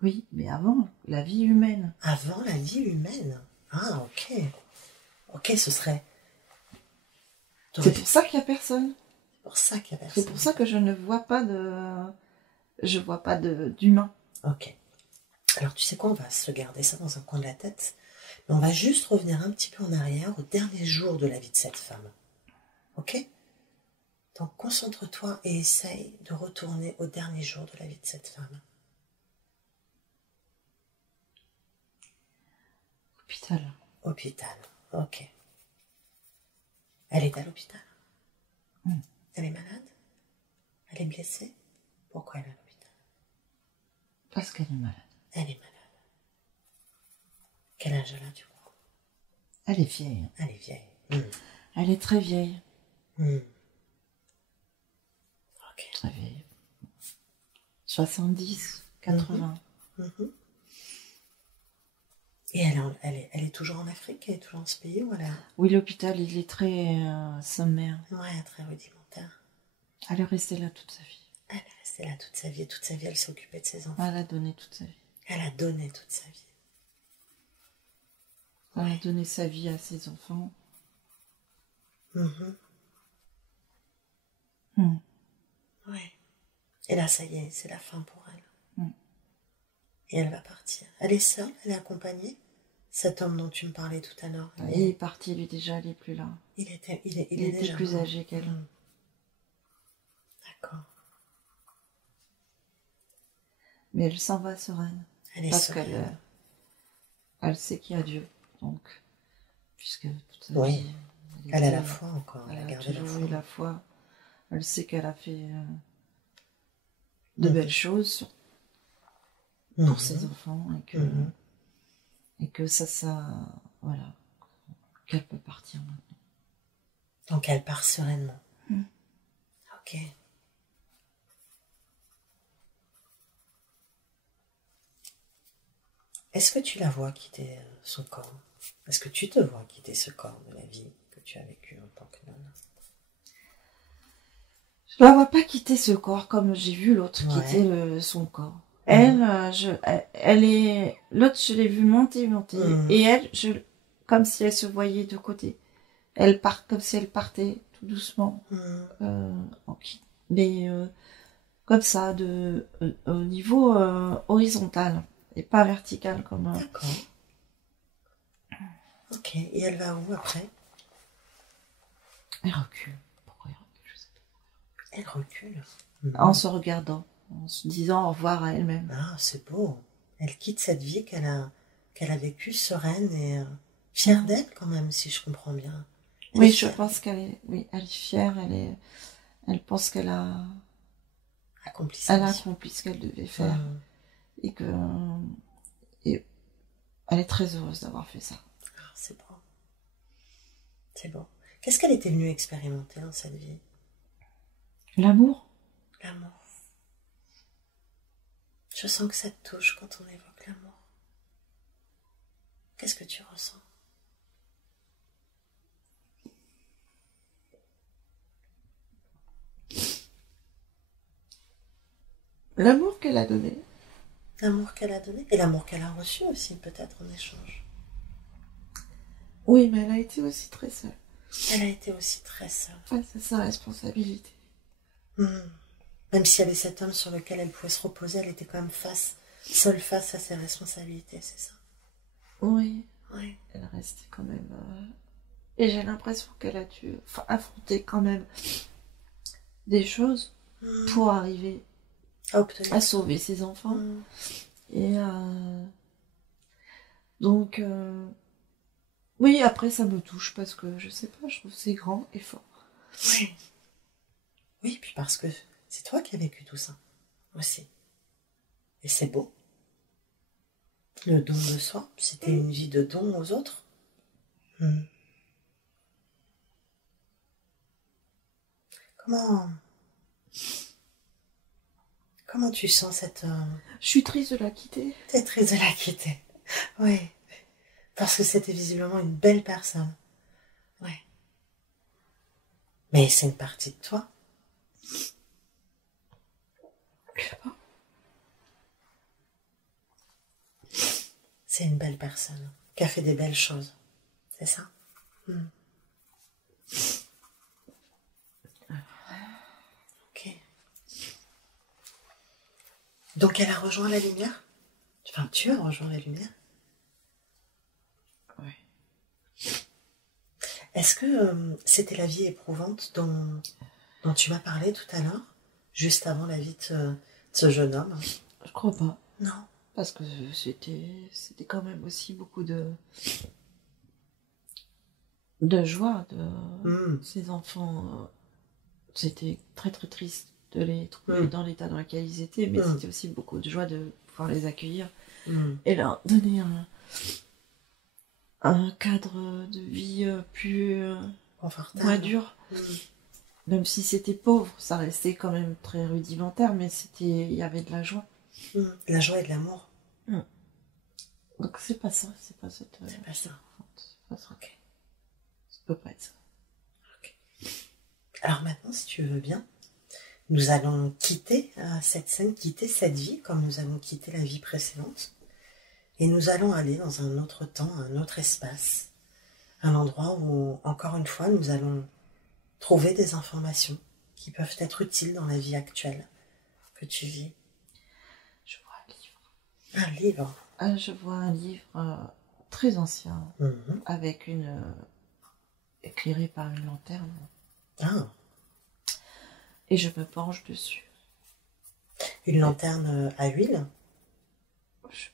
Oui, mais avant la vie humaine. Avant la vie humaine? Ah, ok. Ok, ce serait... C'est pour ça qu'il n'y a personne. C'est pour ça qu'il n'y a personne. C'est pour ça que je ne vois pas d'humain. Ok. Alors, tu sais quoi, on va se garder ça dans un coin de la tête. Mais on va juste revenir un petit peu en arrière au dernier jour de la vie de cette femme. Ok? Donc, concentre-toi et essaye de retourner au dernier jour de la vie de cette femme. Hôpital. Hôpital, ok. Elle est à l'hôpital? Elle est malade? Elle est blessée? Pourquoi elle est à l'hôpital? Parce qu'elle est malade. Elle est malade. Quel âge elle a, tu crois? Elle est vieille. Elle est vieille. Elle est très vieille. Ok. Très vieille. 70, 80. Et elle est toujours en Afrique? Elle est toujours dans ce pays ou elle a... Oui, l'hôpital, il est très sommaire. Ouais, très rudimentaire. Elle est restée là toute sa vie. Elle est restée là toute sa vie. Toute sa vie, elle s'est occupée de ses enfants. Elle a donné toute sa vie. Elle a donné toute sa vie. Elle a donné sa vie à ses enfants. Ouais. Et là, ça y est, c'est la fin pour elle. Et elle va partir. Elle est seule? Elle est accompagnée? Cet homme dont tu me parlais tout à l'heure. Il est parti, lui déjà, il n'est plus là. Il était déjà plus âgé qu'elle. D'accord. Mais elle s'en va sereine. Elle est sereine. Elle sait qu'il y a Dieu. Donc, puisque toute sa vie, elle a la foi encore. Elle a gardé la foi. Elle sait qu'elle a fait de belles choses pour ses enfants et que voilà, qu'elle peut partir maintenant. Donc elle part sereinement. Ok. Est-ce que tu la vois quitter son corps? Est-ce que tu te vois quitter ce corps de la vie que tu as vécu en tant que nonne? Je la vois pas quitter ce corps comme j'ai vu l'autre quitter son corps. Elle est... L'autre, je l'ai vue monter. Et elle, comme si elle se voyait de côté. Elle part comme si elle partait tout doucement. Mais comme ça, au niveau horizontal. Et pas vertical comme... D'accord. Ok. Et elle va où après? Elle recule. Pourquoi elle recule? Je sais pas. Elle recule. En se regardant. En se disant au revoir à elle-même. Ah, c'est beau. Elle quitte cette vie qu'elle a vécue sereine et fière d'elle quand même, si je comprends bien. Oui, je pense qu'elle est, elle est fière. Elle pense qu'elle a accompli elle a accompli ce qu'elle devait faire. Et elle est très heureuse d'avoir fait ça. Ah, c'est beau. C'est beau. Qu'est-ce qu'elle était venue expérimenter dans cette vie? L'amour. L'amour. Je sens que ça te touche quand on évoque l'amour. Qu'est-ce que tu ressens? L'amour qu'elle a donné. L'amour qu'elle a donné et l'amour qu'elle a reçu aussi, peut-être en échange. Oui, mais elle a été aussi très seule. Elle a été aussi très seule. Face à sa responsabilité. Même si elle avait cet homme sur lequel elle pouvait se reposer, elle était quand même seule face à ses responsabilités, c'est ça? Oui. Oui. Elle restait quand même... Et j'ai l'impression qu'elle a dû affronter quand même des choses pour arriver à sauver ses enfants. Et donc... Oui, après ça me touche parce que, je sais pas, je trouve que c'est grand et fort. Oui. Oui, puis parce que c'est toi qui as vécu tout ça, aussi. Et c'est beau. Le don de soi, c'était une vie de don aux autres. Comment tu sens cette... Je suis triste de la quitter. T'es triste de la quitter. Oui. Parce que c'était visiblement une belle personne. Oui. Mais c'est une partie de toi. Je sais pas. C'est une belle personne qui a fait des belles choses. C'est ça? Ok. Donc elle a rejoint la lumière? Enfin, tu as rejoint la lumière? Oui. Est-ce que c'était la vie éprouvante dont tu m'as parlé tout à l'heure, juste avant la vie de ce jeune homme? Je crois pas. Non. Parce que c'était quand même aussi beaucoup de joie de ces enfants. C'était très très triste de les trouver dans l'état dans lequel ils étaient, mais c'était aussi beaucoup de joie de pouvoir les accueillir et leur donner un cadre de vie plus confortable, moins dur. Même si c'était pauvre, ça restait quand même très rudimentaire, mais il y avait de la joie. La joie et de l'amour. Donc c'est pas ça, c'est pas cette... C'est pas ça. C'est pas ça. Ok. Ça peut pas être ça. Ok. Alors maintenant, si tu veux bien, nous allons quitter cette scène, quitter cette vie, comme nous avons quitté la vie précédente. Et nous allons aller dans un autre temps, un autre espace. Un endroit où, encore une fois, nous allons trouver des informations qui peuvent être utiles dans la vie actuelle que tu vis. Je vois un livre. Un livre? Je vois un livre très ancien, avec éclairé par une lanterne. Ah. Et je me penche dessus. Une lanterne à huile?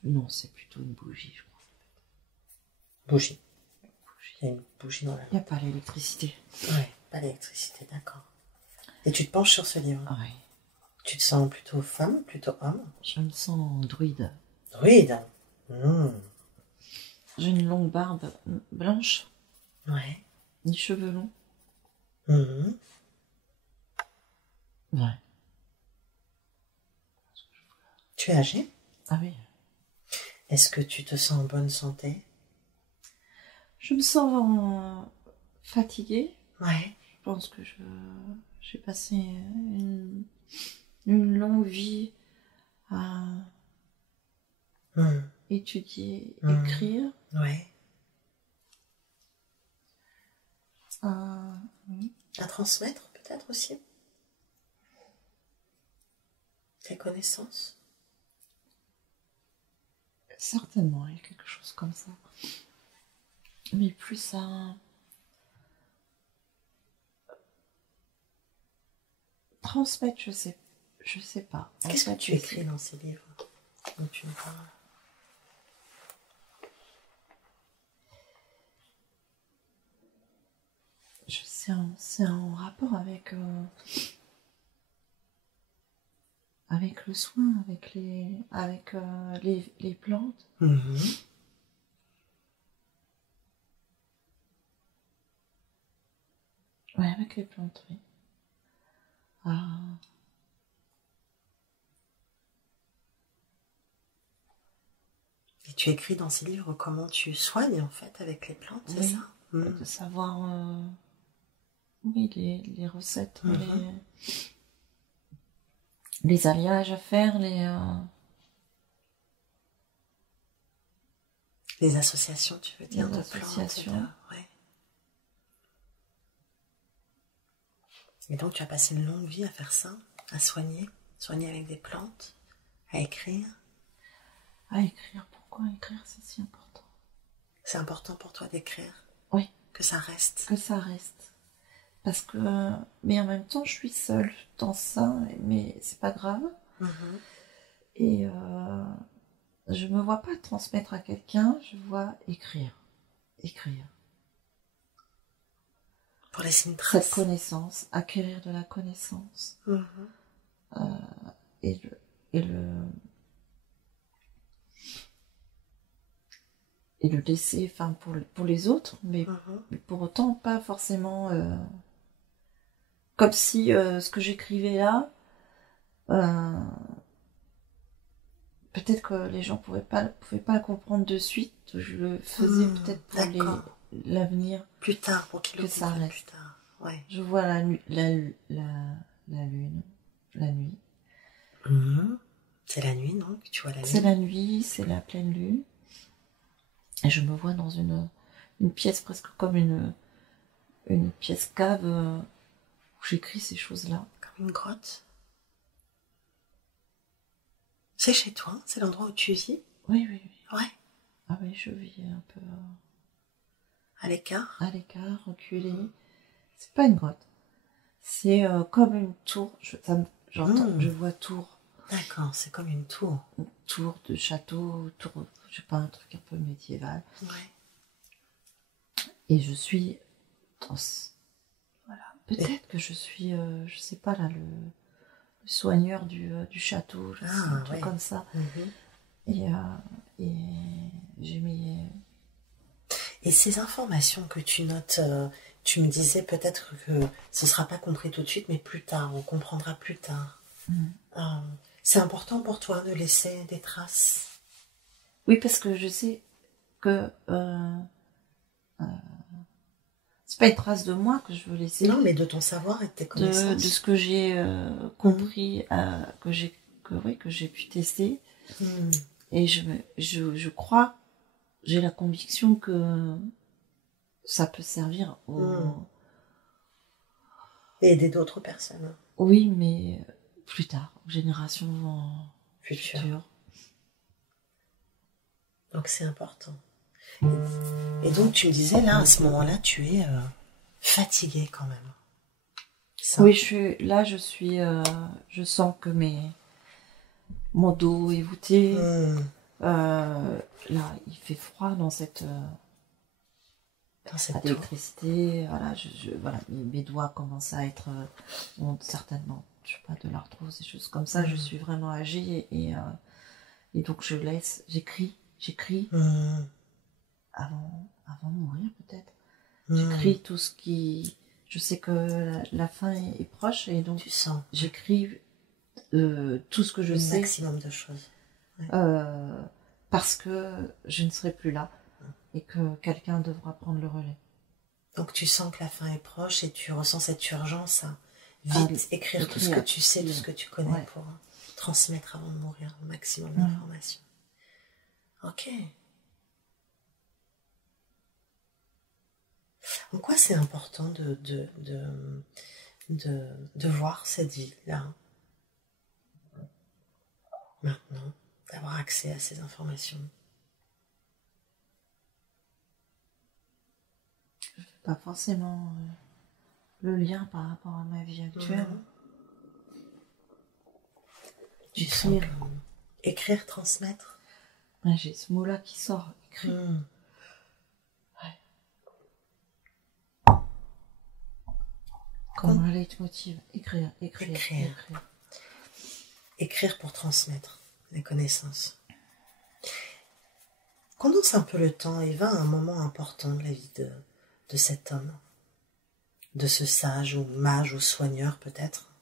Non, c'est plutôt une bougie, je crois. Bougie. Il y a une bougie dans la... Il n'y a pas l'électricité. Oui, pas l'électricité, d'accord. Et tu te penches sur ce livre? Oui. Tu te sens plutôt femme, plutôt homme? Je me sens druide. Druide? J'ai une longue barbe blanche. Ouais. Des cheveux longs. Ouais. Tu es âgé? Ah oui. Est-ce que tu te sens en bonne santé? Je me sens fatiguée. Ouais. Je pense que j'ai passé une longue vie à étudier, écrire. Ouais. À transmettre peut-être aussi tes connaissances. Certainement, il y a quelque chose comme ça. Mais plus à transmettre, je sais pas. Qu'est-ce que tu écris dans ces livres dont tu me parles? C'est en rapport avec avec le soin, avec les plantes. Ouais, avec les plantes, oui. Ah. Et tu écris dans ces livres comment tu soignes en fait avec les plantes, c'est ça? De savoir oui, les recettes, les alliages à faire, les associations, tu veux dire, les de associations. plantes. Ouais. Et donc tu as passé une longue vie à faire ça, à soigner avec des plantes, à écrire. À écrire, pourquoi écrire, c'est si important? C'est important pour toi d'écrire? Oui. Que ça reste? Que ça reste. Parce que, mais en même temps, je suis seule dans ça, mais c'est pas grave. Et je me vois pas transmettre à quelqu'un, je vois écrire. Pour laisser une trace. Cette connaissance, acquérir de la connaissance. Et le laisser, enfin pour les autres, mais pour autant pas forcément comme si ce que j'écrivais là, peut-être que les gens pouvaient pas le comprendre de suite. Je le faisais peut-être pour l'avenir. Plus tard, pour qu'ils le comprennent plus tard. Ouais. Je vois la lune, la nuit. C'est la nuit, non? Tu vois la nuit. C'est la nuit, c'est la pleine lune. Et je me vois dans une pièce presque comme une pièce cave où j'écris ces choses-là. Comme une grotte. C'est chez toi? C'est l'endroit où tu vis? Oui. Ouais. Ah oui, je vis un peu... à l'écart? À l'écart, reculé. C'est pas une grotte. C'est comme une tour. Je vois tour. D'accord, c'est comme une tour. Une tour de château, tour, je sais pas, un truc un peu médiéval. Ouais. Et je suis dans... Voilà. Peut-être que je suis, je sais pas là, le soigneur du château, je sais, un truc comme ça. Et j'ai mis... Et ces informations que tu notes, tu me disais peut-être que ce ne sera pas compris tout de suite, mais plus tard, on comprendra plus tard. C'est important pour toi de laisser des traces? Oui, parce que je sais que c'est pas une trace de moi que je veux laisser. Non, mais de ton savoir et de tes connaissances. De ce que j'ai compris, que j'ai pu tester. Et je crois, j'ai la conviction que ça peut servir et aider d'autres personnes. Oui, mais plus tard, aux générations futures. Donc c'est important. Et donc tu me disais là, à ce moment-là, tu es fatiguée quand même. Ça. Oui, je sens que mon dos est voûté. Là, il fait froid dans cette électricité. Voilà, voilà, mes doigts commencent à être certainement, je sais pas, de l'arthrose, des choses comme ça. Je suis vraiment âgée et donc j'écris avant de mourir peut-être. J'écris tout ce qui... Je sais que la fin est proche et donc tu sens. J'écris tout ce que je sais. Un maximum de choses. Ouais. Parce que je ne serai plus là et que quelqu'un devra prendre le relais. Donc tu sens que la fin est proche et tu ressens cette urgence à vite écrire tout ce que tu sais, tout ce que tu connais pour transmettre avant de mourir le maximum d'informations. Ok. En quoi c'est important de voir cette vie-là maintenant, d'avoir accès à ces informations? Je ne fais pas forcément le lien par rapport à ma vie actuelle. Écrire, transmettre. Ouais, j'ai ce mot-là qui sort, écrire. Comme un leitmotiv, écrire. écrire pour transmettre les connaissances. Condense un peu le temps et va à un moment important de la vie de cet homme, de ce sage ou mage ou soigneur peut-être.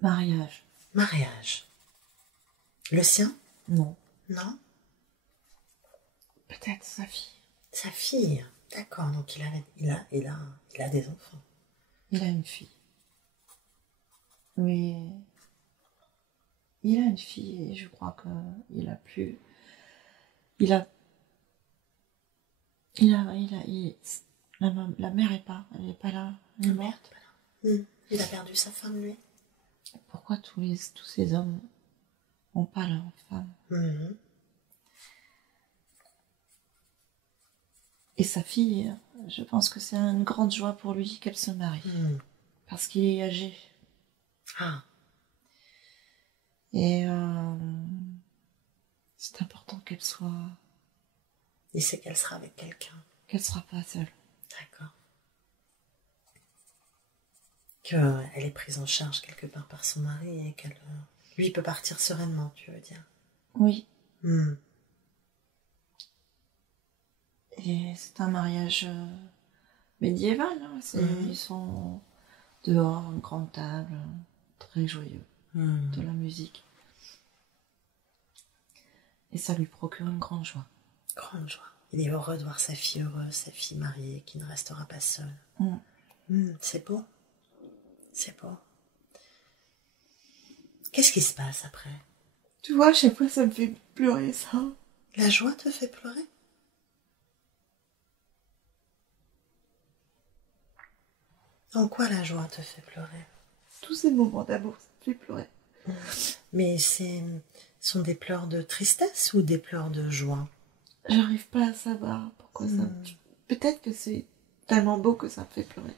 Mariage. Mariage. Le sien? Non. Non? Peut-être sa fille. Sa fille. D'accord, donc il a des enfants. Il a une fille. Mais il a une fille et je crois qu'il a plus. La mère elle est pas là, elle est morte. Il a perdu sa femme, lui. Pourquoi tous ces hommes n'ont pas leur femme? Et sa fille, je pense que c'est une grande joie pour lui qu'elle se marie. Parce qu'il est âgé. Ah. Et c'est important qu'elle soit... Il sait qu'elle sera avec quelqu'un. Qu'elle ne sera pas seule. D'accord. Qu'elle est prise en charge quelque part par son mari et qu'elle... lui peut partir sereinement, tu veux dire? Oui. Et c'est un mariage médiéval. Hein. Ils sont dehors, une grande table, très joyeux, de la musique. Et ça lui procure une grande joie. Grande joie. Il est heureux de voir sa fille heureuse, sa fille mariée, qui ne restera pas seule. C'est beau. C'est beau. Qu'est-ce qui se passe après? Tu vois, à chaque fois, ça me fait pleurer, ça. La joie te fait pleurer? En quoi la joie te fait pleurer? Tous ces moments d'amour, ça me fait pleurer. Mais sont des pleurs de tristesse ou des pleurs de joie? J'arrive pas à savoir pourquoi ça... Peut-être que c'est tellement beau que ça me fait pleurer.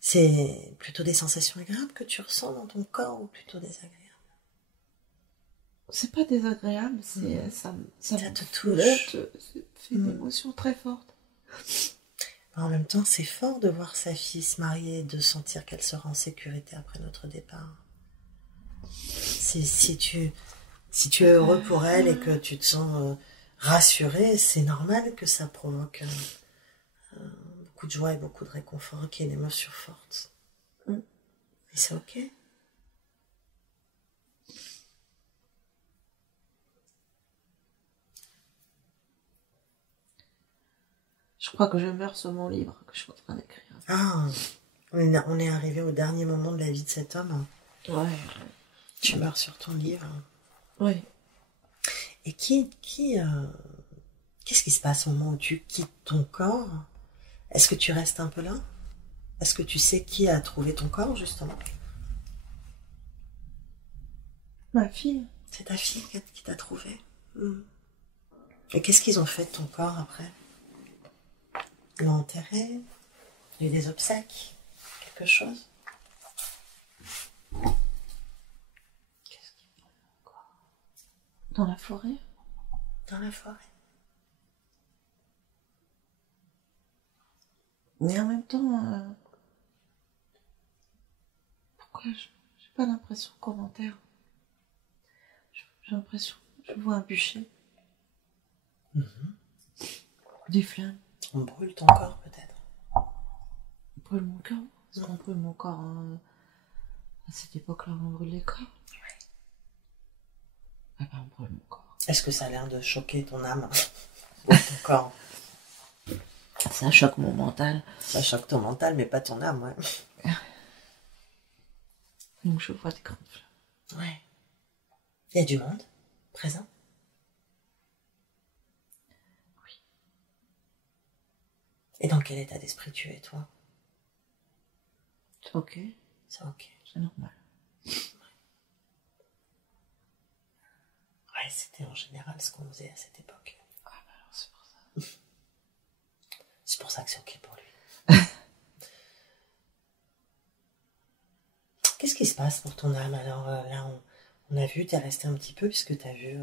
C'est plutôt des sensations agréables que tu ressens dans ton corps ou plutôt désagréables? C'est pas désagréable, ça te touche. C'est une émotion très forte. En même temps, c'est fort de voir sa fille se marier et de sentir qu'elle sera en sécurité après notre départ. Si tu es heureux pour elle et que tu te sens rassuré, c'est normal que ça provoque beaucoup de joie et beaucoup de réconfort, qu'il y ait une émotion forte. Et c'est ok. Je crois que je meurs sur mon livre que je suis en train d'écrire. Ah, on est arrivé au dernier moment de la vie de cet homme. Ouais. Tu meurs sur ton livre. Oui. Et qu'est-ce qui se passe au moment où tu quittes ton corps? Est-ce que tu restes un peu là? Est-ce que tu sais qui a trouvé ton corps, justement? Ma fille. C'est ta fille qui t'a trouvé. Et qu'est-ce qu'ils ont fait de ton corps après? Ils l'ont enterré? Il y a eu des obsèques? Quelque chose? Qu'est-ce qu'ils font encore? Dans la forêt? Dans la forêt. Mais en même temps, pourquoi j'ai pas l'impression qu'on m'enterre? J'ai l'impression, je vois un bûcher. Des flammes. On brûle ton corps peut-être. On brûle mon corps. Est-ce qu'on brûle mon corps à cette époque-là, on brûle les corps? Oui. Ah ben, on brûle mon corps. Est-ce que ça a l'air de choquer ton âme ou ton corps? Ça choque mon mental. Ça choque ton mental, mais pas ton âme, ouais. Donc je vois des grandes flammes. Ouais. Il y a du monde présent? Oui. Et dans quel état d'esprit tu es, toi? C'est ok. C'est ok. C'est normal. Ouais, c'était en général ce qu'on faisait à cette époque. Ah ben alors c'est pour ça. C'est pour ça que c'est ok pour lui. Qu'est-ce qui se passe pour ton âme? Alors là, on a vu, t'es resté un petit peu puisque t'as vu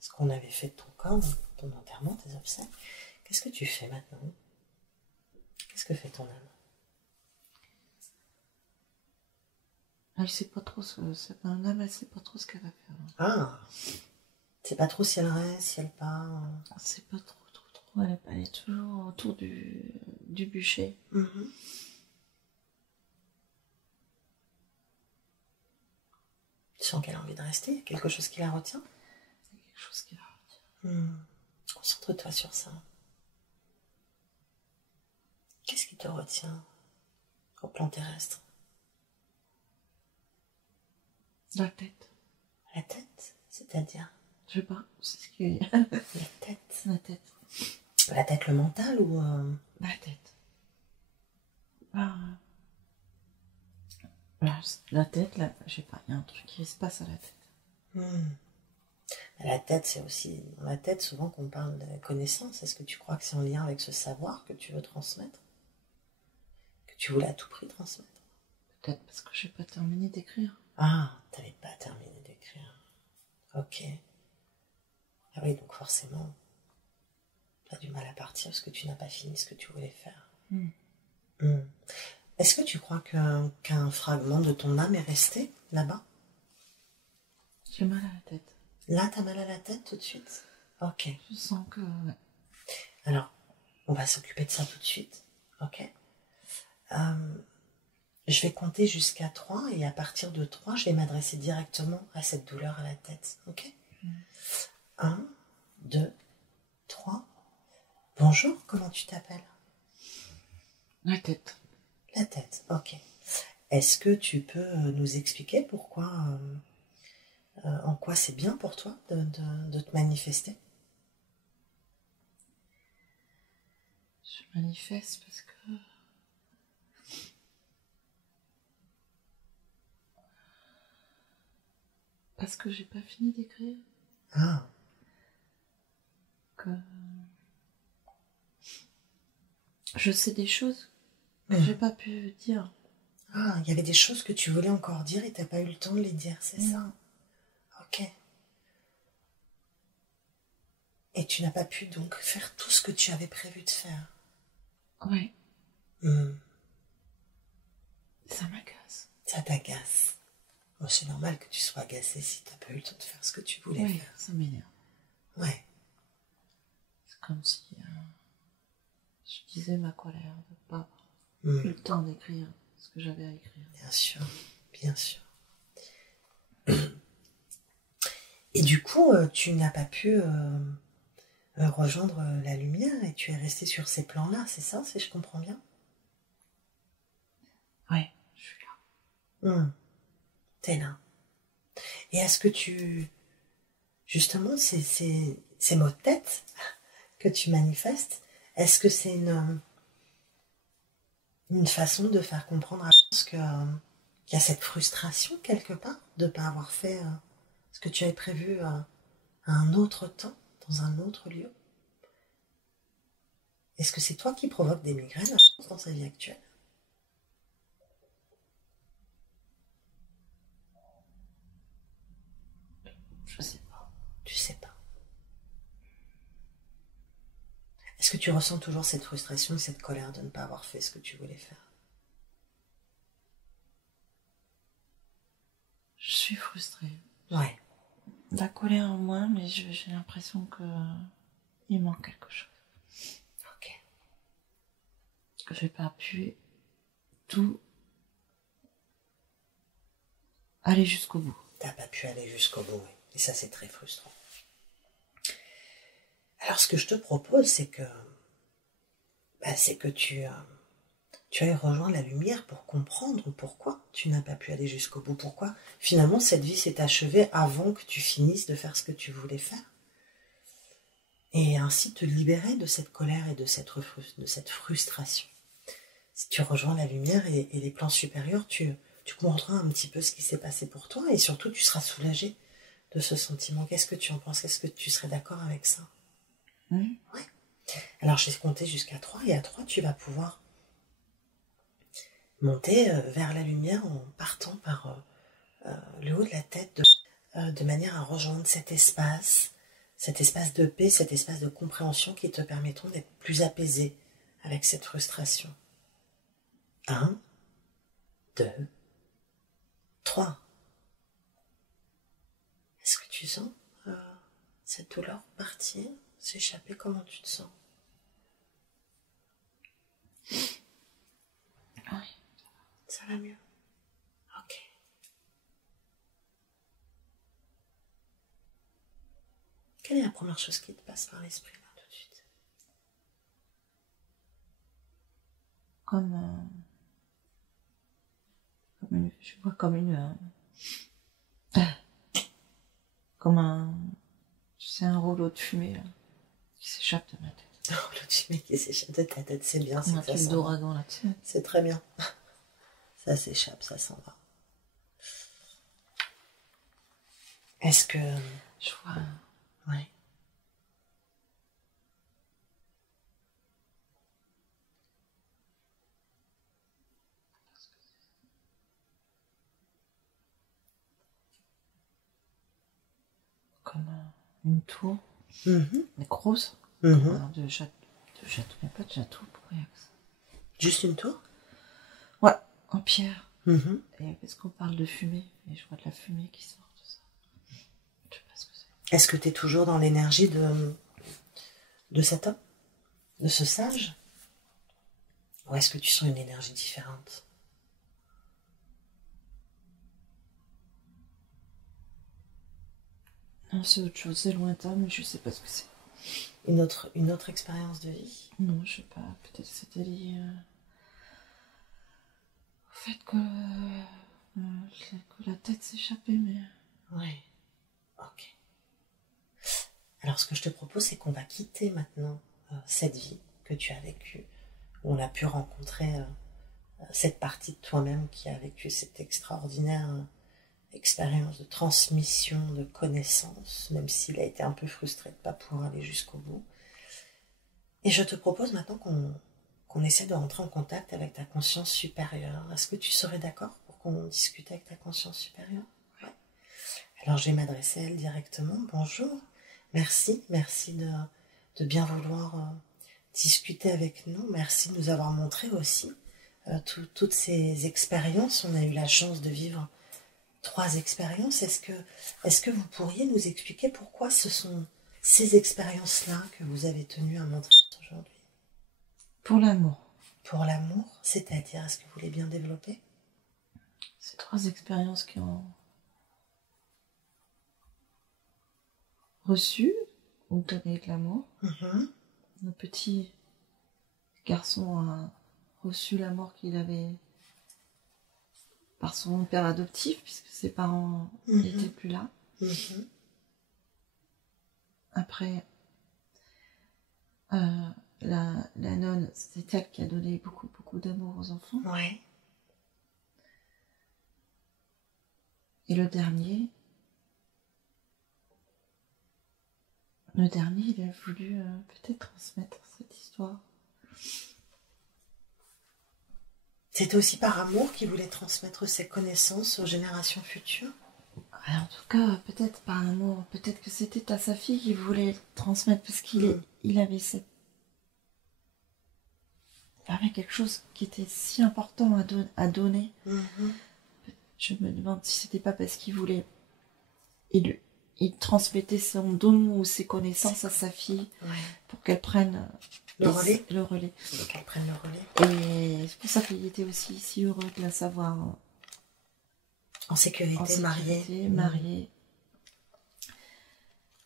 ce qu'on avait fait de ton corps, ton enterrement, tes obsèques. Qu'est-ce que tu fais maintenant? Qu'est-ce que fait ton âme? Elle sait pas trop c'est pas un âme, elle sait pas trop ce qu'elle va faire. Ah, c'est pas trop si elle reste, si elle part. C'est pas trop. Elle est toujours autour du bûcher. Tu sens qu'elle a envie de rester? Il y a quelque chose qui la retient? C'est quelque chose qui la retient. Concentre-toi sur ça. Qu'est-ce qui te retient au plan terrestre? La tête. La tête? C'est-à-dire? Je sais pas, c'est ce qu'il y a. La tête. La tête. La tête, le mental ou... La tête. La tête, là, je sais pas, il y a un truc qui se passe à la tête. La tête, c'est aussi dans la tête souvent qu'on parle de la connaissance. Est-ce que tu crois que c'est en lien avec ce savoir que tu veux transmettre? Que tu voulais à tout prix transmettre? Peut-être parce que je n'ai pas terminé d'écrire. Ah, t'avais pas terminé d'écrire. Ok. Ah oui, donc forcément, tu as du mal à partir parce que tu n'as pas fini ce que tu voulais faire. Est-ce que tu crois qu'un fragment de ton âme est resté là-bas? J'ai mal à la tête. Là, t'as mal à la tête tout de suite? Ok. Je sens que... Ouais. Alors, on va s'occuper de ça tout de suite. Ok. Je vais compter jusqu'à 3 et à partir de 3, je vais m'adresser directement à cette douleur à la tête. Ok. 1, 2, 3. Bonjour, comment tu t'appelles? La tête. La tête, ok. Est-ce que tu peux nous expliquer pourquoi, en quoi c'est bien pour toi de te manifester? Je manifeste parce que... Parce que j'ai pas fini d'écrire. Ah. Que... Je sais des choses que j'ai pas pu dire. Ah, il y avait des choses que tu voulais encore dire et t'as pas eu le temps de les dire, c'est ça? Ok. Et tu n'as pas pu donc faire tout ce que tu avais prévu de faire? Ouais. Ça m'agace. Ça t'agace. Bon, c'est normal que tu sois agacée si t'as pas eu le temps de faire ce que tu voulais faire. Ça m'énerve. Ouais. C'est comme si je disais ma colère de pas avoir eu le temps d'écrire ce que j'avais à écrire. Bien sûr, bien sûr. Et du coup, tu n'as pas pu rejoindre la lumière et tu es resté sur ces plans-là, c'est ça, si je comprends bien? Ouais, je suis là. T'es là. Et est-ce que tu... Justement, ces mots de tête que tu manifestes, est-ce que c'est une façon de faire comprendre à France qu'il y a cette frustration quelque part de ne pas avoir fait ce que tu avais prévu à un autre temps, dans un autre lieu? Est-ce que c'est toi qui provoques des migraines dans sa vie actuelle? Je sais pas. Tu sais pas. Est-ce que tu ressens toujours cette frustration, cette colère de ne pas avoir fait ce que tu voulais faire? Je suis frustrée. Ouais. La colère en moi, mais j'ai l'impression que il manque quelque chose. Ok. Que j'ai pas pu tout aller jusqu'au bout. T'as pas pu aller jusqu'au bout, oui. Et ça, c'est très frustrant. Alors, ce que je te propose, c'est que tu ailles rejoindre la lumière pour comprendre pourquoi tu n'as pas pu aller jusqu'au bout. Pourquoi, finalement, cette vie s'est achevée avant que tu finisses de faire ce que tu voulais faire. Et ainsi te libérer de cette colère et de cette frustration. Si tu rejoins la lumière et les plans supérieurs, tu comprendras un petit peu ce qui s'est passé pour toi et surtout, tu seras soulagé de ce sentiment. Qu'est-ce que tu en penses? Est-ce que tu serais d'accord avec ça? Ouais. Alors, je vais compter jusqu'à 3 et à 3, tu vas pouvoir monter vers la lumière en partant par le haut de la tête de manière à rejoindre cet espace de paix, cet espace de compréhension qui te permettront d'être plus apaisé avec cette frustration. 1, 2, 3. Est-ce que tu sens cette douleur partir, s'échapper? Comment tu te sens? Oui. Ça va mieux? Ok. Quelle est la première chose qui te passe par l'esprit là tout de suite? Je vois comme un rouleau de fumée là, qui s'échappe de ma tête. Un rouleau de fumée qui s'échappe de ta tête, c'est bien. Comme un truc d'ouragan là-dessus. C'est très bien. Ça s'échappe, ça s'en va. Est-ce que... Je vois... Ouais. Comme une tour, mais grosse, de château, mais pas de château pour rien que ça. Juste une tour? Ouais, en pierre. Et parce qu'on parle de fumée, et je vois de la fumée qui sort de ça. Je sais pas ce que c'est. Est-ce que tu es toujours dans l'énergie de cet homme? De ce sage? Ou est-ce que tu sens une énergie différente? Non, c'est autre chose, c'est lointain, mais je sais pas ce que c'est. Une autre expérience de vie? Non, je sais pas, peut-être que c'était lié au fait que la tête s'échappait, mais... Oui, ok. Alors ce que je te propose, c'est qu'on va quitter maintenant cette vie que tu as vécue, où on a pu rencontrer cette partie de toi-même qui a vécu cette extraordinaire expérience de transmission de connaissances, même s'il a été un peu frustré de ne pas pouvoir aller jusqu'au bout. Et je te propose maintenant qu'on essaie de rentrer en contact avec ta conscience supérieure. Est-ce que tu serais d'accord pour qu'on discute avec ta conscience supérieure? Ouais. Alors je vais m'adresser à elle directement. Bonjour, merci de bien vouloir discuter avec nous. Merci de nous avoir montré aussi toutes ces expériences. On a eu la chance de vivre 3 expériences. Est-ce que vous pourriez nous expliquer pourquoi ce sont ces expériences-là que vous avez tenu à montrer aujourd'hui? Pour l'amour. Pour l'amour, c'est-à-dire, est-ce que vous voulez bien développer? Ces 3 expériences qui ont reçu ou donné de l'amour. Le petit garçon a reçu l'amour qu'il avait par son père adoptif, puisque ses parents n'étaient plus là. Après, la nonne, c'est elle qui a donné beaucoup d'amour aux enfants. Ouais. Et le dernier, il a voulu peut-être transmettre cette histoire. C'était aussi par amour qu'il voulait transmettre ses connaissances aux générations futures? Alors, en tout cas, peut-être par amour, peut-être que c'était à sa fille qu'il voulait transmettre, parce qu'il il avait quelque chose qui était si important à donner. Je me demande si c'était pas parce qu'il voulait... Il transmettait son don ou ses connaissances à sa fille pour qu'elle prenne le relais. Pour qu'elle prenne le relais. Et c'est pour ça qu'il était aussi si heureux de la savoir en sécurité, mariée.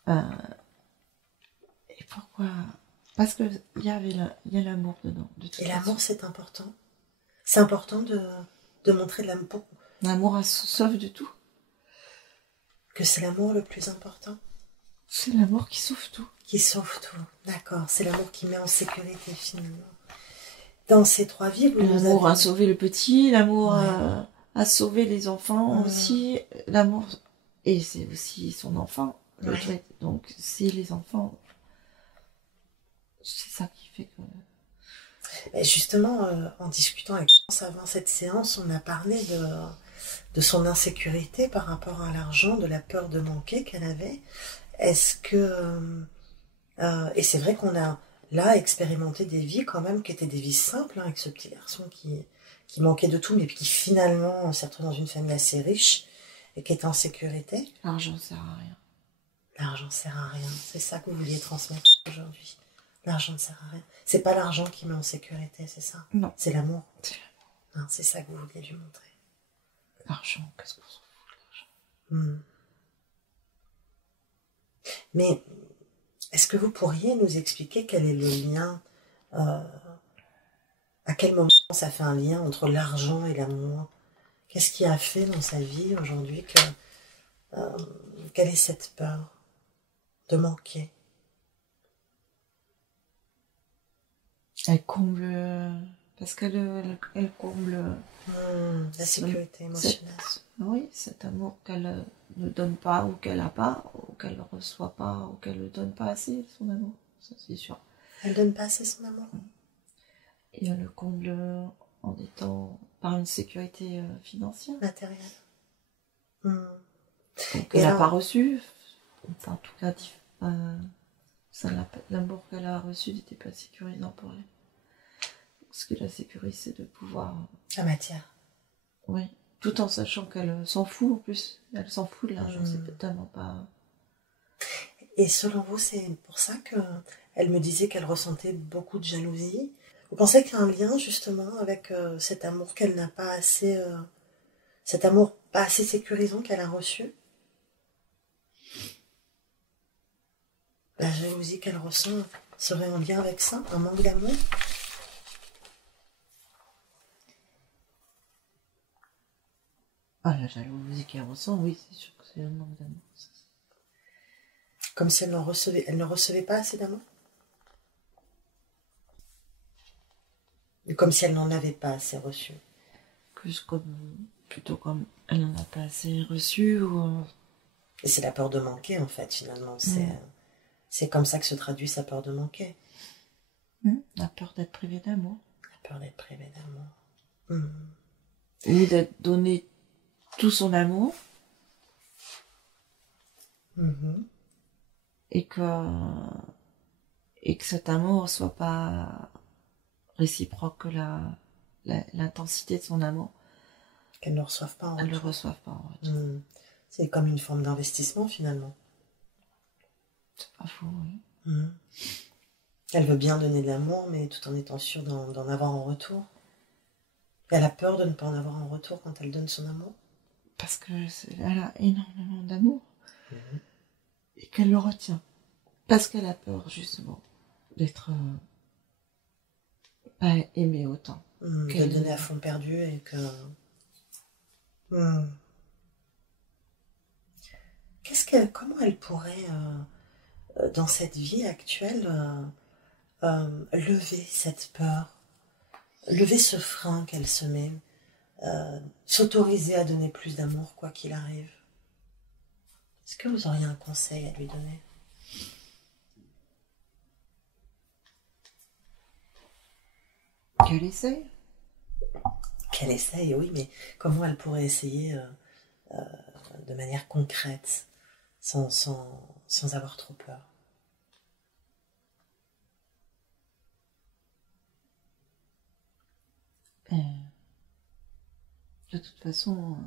Et pourquoi? Parce qu'il y a l'amour dedans. Et l'amour, c'est important. C'est important de montrer de l'amour. L'amour sauve de tout. Que c'est l'amour le plus important? C'est l'amour qui sauve tout. Qui sauve tout, d'accord. C'est l'amour qui met en sécurité, finalement. Dans ces 3 vies, l'amour a sauvé le petit, l'amour a sauvé les enfants aussi, l'amour... Et c'est aussi son enfant, donc c'est les enfants... C'est ça qui fait que... Et justement, en discutant avec France avant cette séance, on a parlé de son insécurité par rapport à l'argent, de la peur de manquer qu'elle avait. Est-ce que... et c'est vrai qu'on a là expérimenté des vies quand même qui étaient des vies simples, avec ce petit garçon qui manquait de tout, mais qui finalement s'est retrouvé dans une famille assez riche et qui est en sécurité. L'argent sert à rien. L'argent sert à rien. C'est ça que vous vouliez transmettre aujourd'hui. L'argent ne sert à rien. C'est pas l'argent qui met en sécurité, c'est ça? Non. C'est l'amour. C'est ça que vous vouliez lui montrer. L'argent, qu'est-ce qu'on s'en fout de l'argent? Mais est-ce que vous pourriez nous expliquer quel est le lien, à quel moment ça fait un lien entre l'argent et l'amour? Qu'est-ce qui a fait dans sa vie aujourd'hui qu'elle ait cette peur de manquer? Elle comble, parce qu'elle comble la sécurité émotionnelle. Oui, cet amour qu'elle ne donne pas ou qu'elle n'a pas, ou qu'elle ne reçoit pas, ou qu'elle ne donne pas assez son amour, ça c'est sûr. Elle donne pas assez son amour. Et elle le comble en étant par une sécurité financière. Matérielle. Donc elle n'a pas reçu, enfin, en tout cas, l'amour qu'elle a reçu n'était pas sécurisant pour elle. Ce qui la sécurise, c'est de pouvoir... La matière. Oui, tout en sachant qu'elle s'en fout en plus. Elle s'en fout de l'argent, c'est tellement pas... Et selon vous, c'est pour ça qu'elle me disait qu'elle ressentait beaucoup de jalousie. Vous pensez qu'il y a un lien justement avec cet amour qu'elle n'a pas assez... cet amour pas assez sécurisant qu'elle a reçu? La jalousie qu'elle ressent serait en lien avec ça, un manque d'amour? Ah, la jalousie qu'elle ressent, oui, c'est sûr que c'est un manque d'amour. Comme si elle ne recevait pas assez d'amour? Comme si elle n'en avait pas assez reçu? Plutôt comme elle n'en a pas assez reçu ou... Et c'est la peur de manquer en fait, finalement. C'est comme ça que se traduit sa peur de manquer. La peur d'être privée d'amour. La peur d'être privée d'amour. Ou d'être donné tout son amour. Et que cet amour soit pas réciproque que l'intensité de son amour. Qu'elle ne reçoive pas en retour. Elle ne le reçoive pas en retour. C'est comme une forme d'investissement finalement. C'est pas faux, oui. Elle veut bien donner de l'amour, mais tout en étant sûre d'en avoir en retour. Et elle a peur de ne pas en avoir en retour quand elle donne son amour. Parce qu'elle a énormément d'amour. Et qu'elle le retient. Parce qu'elle a peur, justement, d'être pas aimée autant. De donner à fond perdu et que... Comment elle pourrait, dans cette vie actuelle, lever cette peur, lever ce frein qu'elle se met, s'autoriser à donner plus d'amour quoi qu'il arrive? Est-ce que vous auriez un conseil à lui donner? Qu'elle essaye. Qu'elle essaye, oui, mais comment elle pourrait essayer de manière concrète, sans avoir trop peur? De toute façon,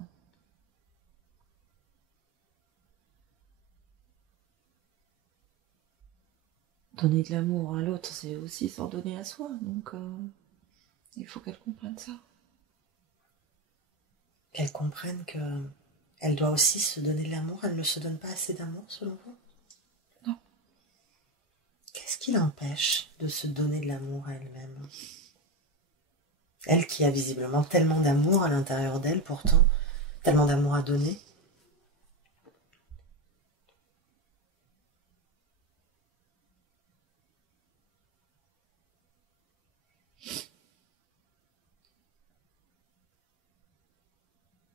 donner de l'amour à l'autre, c'est aussi s'en donner à soi. Donc, il faut qu'elle comprenne ça. Qu'elle comprenne qu'elle doit aussi se donner de l'amour. Elle ne se donne pas assez d'amour, selon vous? Non. Qu'est-ce qui l'empêche de se donner de l'amour à elle-même? Elle qui a visiblement tellement d'amour à l'intérieur d'elle, pourtant, tellement d'amour à donner.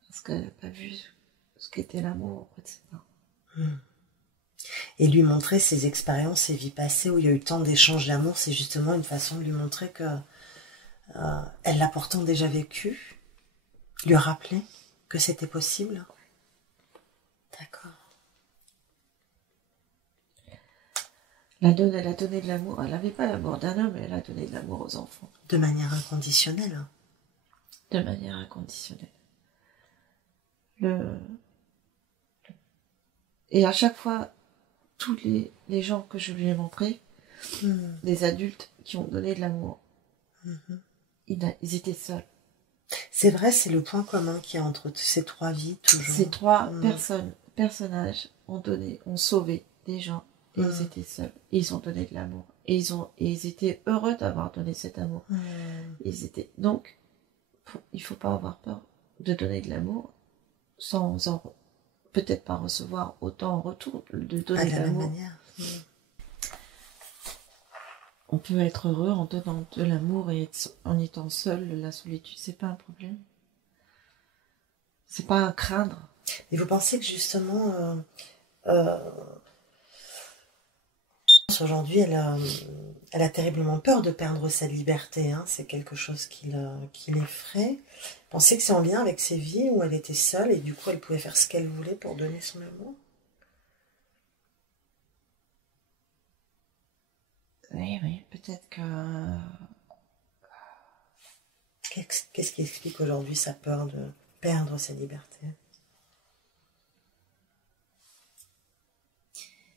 Parce qu'elle n'a pas vu ce qu'était l'amour, etc. Et lui montrer ses expériences, ses vies passées où il y a eu tant d'échanges d'amour, c'est justement une façon de lui montrer que elle l'a pourtant déjà vécu, lui rappeler que c'était possible. D'accord. Elle a donné de l'amour. Elle n'avait pas l'amour d'un homme, mais elle a donné de l'amour aux enfants. De manière inconditionnelle. de manière inconditionnelle. Et à chaque fois, tous les gens que je lui ai montrés, les adultes qui ont donné de l'amour, ils étaient seuls. C'est vrai, c'est le point commun qu'il y a entre ces trois vies, toujours. Ces trois personnages ont sauvé des gens, et ils étaient seuls. Et ils ont donné de l'amour. Et ils étaient heureux d'avoir donné cet amour. Donc, il faut pas avoir peur de donner de l'amour sans peut-être pas recevoir autant en retour, de donner de l'amour. Même manière. On peut être heureux en donnant de l'amour et en étant seul. La solitude, c'est pas un problème. C'est pas à craindre. Et vous pensez que justement, aujourd'hui, elle a terriblement peur de perdre sa liberté. Hein. C'est quelque chose qui l'effraie. Vous pensez que c'est en lien avec ses vies où elle était seule et du coup, elle pouvait faire ce qu'elle voulait pour donner son amour? Oui, peut-être que... Qu'est-ce qui explique aujourd'hui sa peur de perdre sa liberté?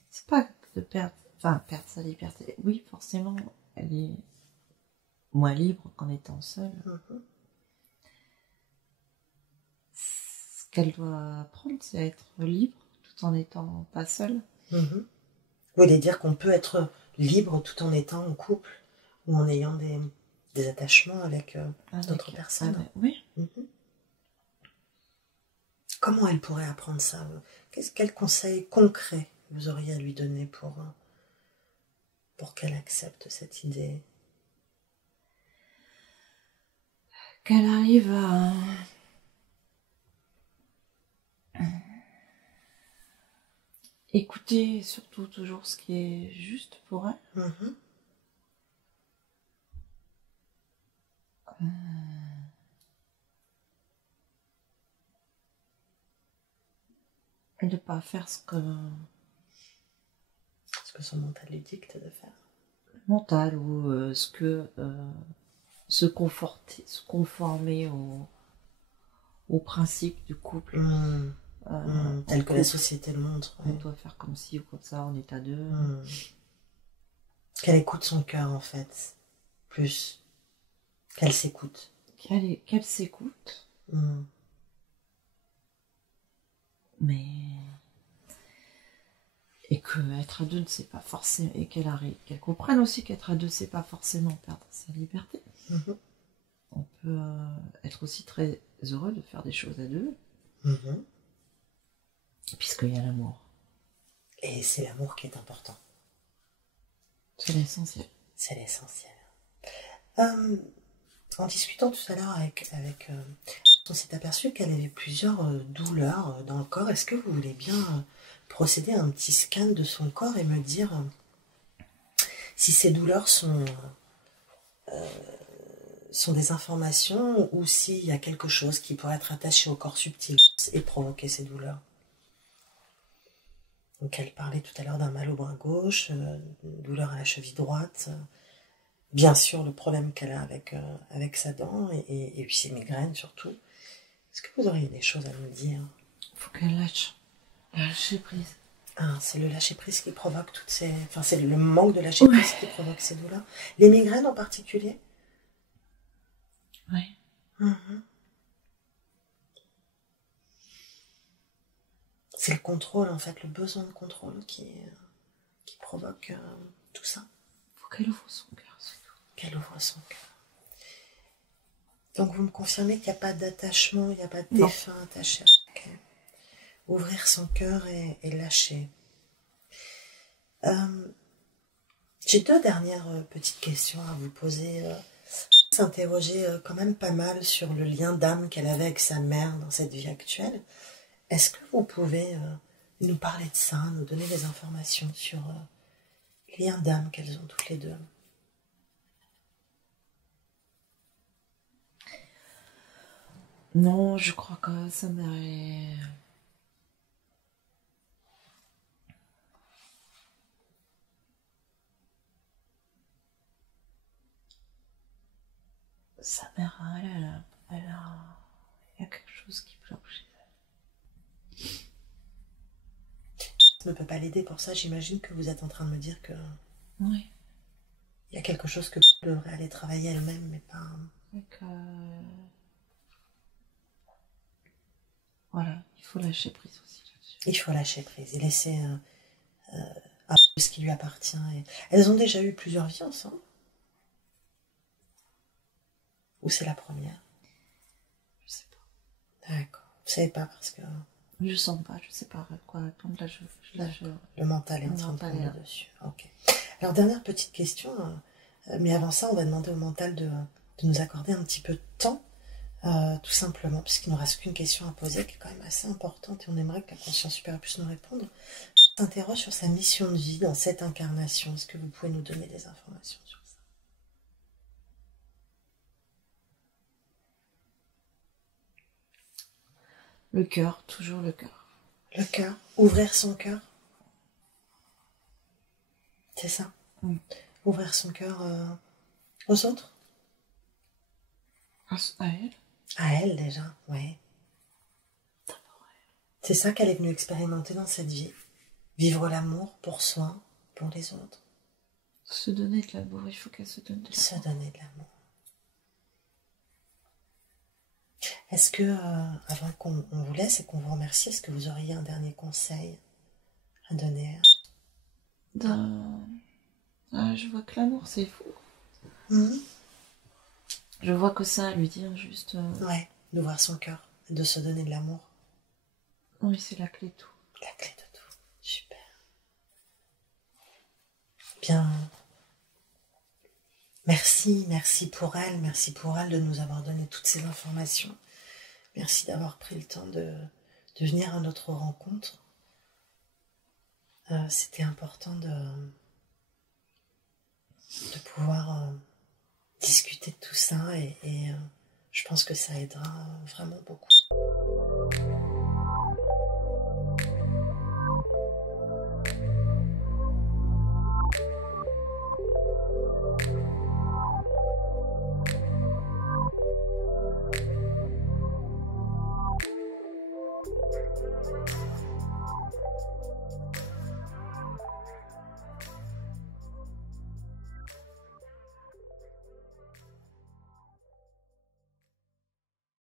C'est pas de perdre sa liberté. Oui, forcément, elle est moins libre qu'en étant seule. Ce qu'elle doit apprendre, c'est à être libre tout en n'étant pas seule. Vous voulez dire qu'on peut être libre tout en étant en couple ou en ayant des attachements avec d'autres personnes? Oui. Comment elle pourrait apprendre ça? Quel conseil concret vous auriez à lui donner pour qu'elle accepte cette idée? Qu'elle arrive à écouter surtout toujours ce qui est juste pour elle. Et de ne pas faire ce que son mental lui dicte de faire. Mental ou se conformer au principe du couple. Tel que la société le montre. On doit faire comme ci ou comme ça, on est à deux. Qu'elle écoute son cœur en fait, plus qu'elle s'écoute. Qu'elle s'écoute. Mais... Et qu'être à deux, c'est pas forcément... Et qu'elle comprenne aussi qu'être à deux, c'est pas forcément perdre sa liberté. On peut être aussi très heureux de faire des choses à deux. Puisqu'il y a l'amour. Et c'est l'amour qui est important. C'est l'essentiel. C'est l'essentiel. En discutant tout à l'heure on s'est aperçu qu'elle avait plusieurs douleurs dans le corps. Est-ce que vous voulez bien procéder à un petit scan de son corps et me dire si ces douleurs sont des informations ou s'il y a quelque chose qui pourrait être attaché au corps subtil et provoquer ces douleurs? Donc elle parlait tout à l'heure d'un mal au bras gauche, une douleur à la cheville droite, bien sûr le problème qu'elle a avec sa dent et puis ses migraines surtout. Est-ce que vous auriez des choses à nous dire? Il faut qu'elle lâcher prise. Ah, c'est le lâcher prise qui provoque toutes ces... Enfin, c'est le manque de lâcher prise qui provoque ces douleurs. Les migraines en particulier? Oui. C'est le contrôle, en fait, le besoin de contrôle qui provoque tout ça. Il faut qu'elle ouvre son cœur, c'est tout. Qu'elle ouvre son cœur. Donc vous me confirmez qu'il n'y a pas d'attachement, il n'y a pas de défunt attaché. Okay. Ouvrir son cœur et lâcher. J'ai deux dernières petites questions à vous poser. S'interroger quand même pas mal sur le lien d'âme qu'elle avait avec sa mère dans cette vie actuelle. Est-ce que vous pouvez nous parler de ça, nous donner des informations sur le lien d'âme qu'elles ont toutes les deux? Non, je crois que sa mère est... Sa mère, il y a quelque chose qui bloque chez elle. Je ne peux pas l'aider pour ça. J'imagine que vous êtes en train de me dire que... Oui. Il y a quelque chose que elle devrait aller travailler elle-même, mais pas... Voilà, il faut lâcher prise aussi là-dessus. Il faut lâcher prise et laisser ce qui lui appartient. Et... Elles ont déjà eu plusieurs vies ensemble? Ou c'est la première? Je sais pas. D'accord. Vous savez pas parce que... Je sens pas, je sais pas quoi répondre. Là, Le mental est en train de prendre le dessus. Ok. Alors, dernière petite question, mais avant ça, on va demander au mental de nous accorder un petit peu de temps, tout simplement, puisqu'il ne nous reste qu'une question à poser qui est quand même assez importante et on aimerait que la conscience supérieure puisse nous répondre. On s'interroge sur sa mission de vie dans cette incarnation. Est-ce que vous pouvez nous donner des informations sur ça? Le cœur, toujours le cœur. Le cœur, ouvrir son cœur. C'est ça. Ouvrir son cœur aux autres. À elle. À elle déjà, oui. C'est ça qu'elle est venue expérimenter dans cette vie. Vivre l'amour pour soi, pour les autres. Se donner de l'amour, il faut qu'elle se donne de l'amour. Se donner de l'amour. Est-ce que, avant qu'on vous laisse et qu'on vous remercie, est-ce que vous auriez un dernier conseil à donner? Je vois que l'amour, c'est fou. Je vois que ça à lui dire juste... Ouais, d'ouvrir son cœur, de se donner de l'amour. Oui, c'est la clé de tout. La clé de tout. Super. Bien. Merci pour elle de nous avoir donné toutes ces informations. Merci d'avoir pris le temps de venir à notre rencontre. C'était important de pouvoir discuter de tout ça et je pense que ça aidera vraiment beaucoup.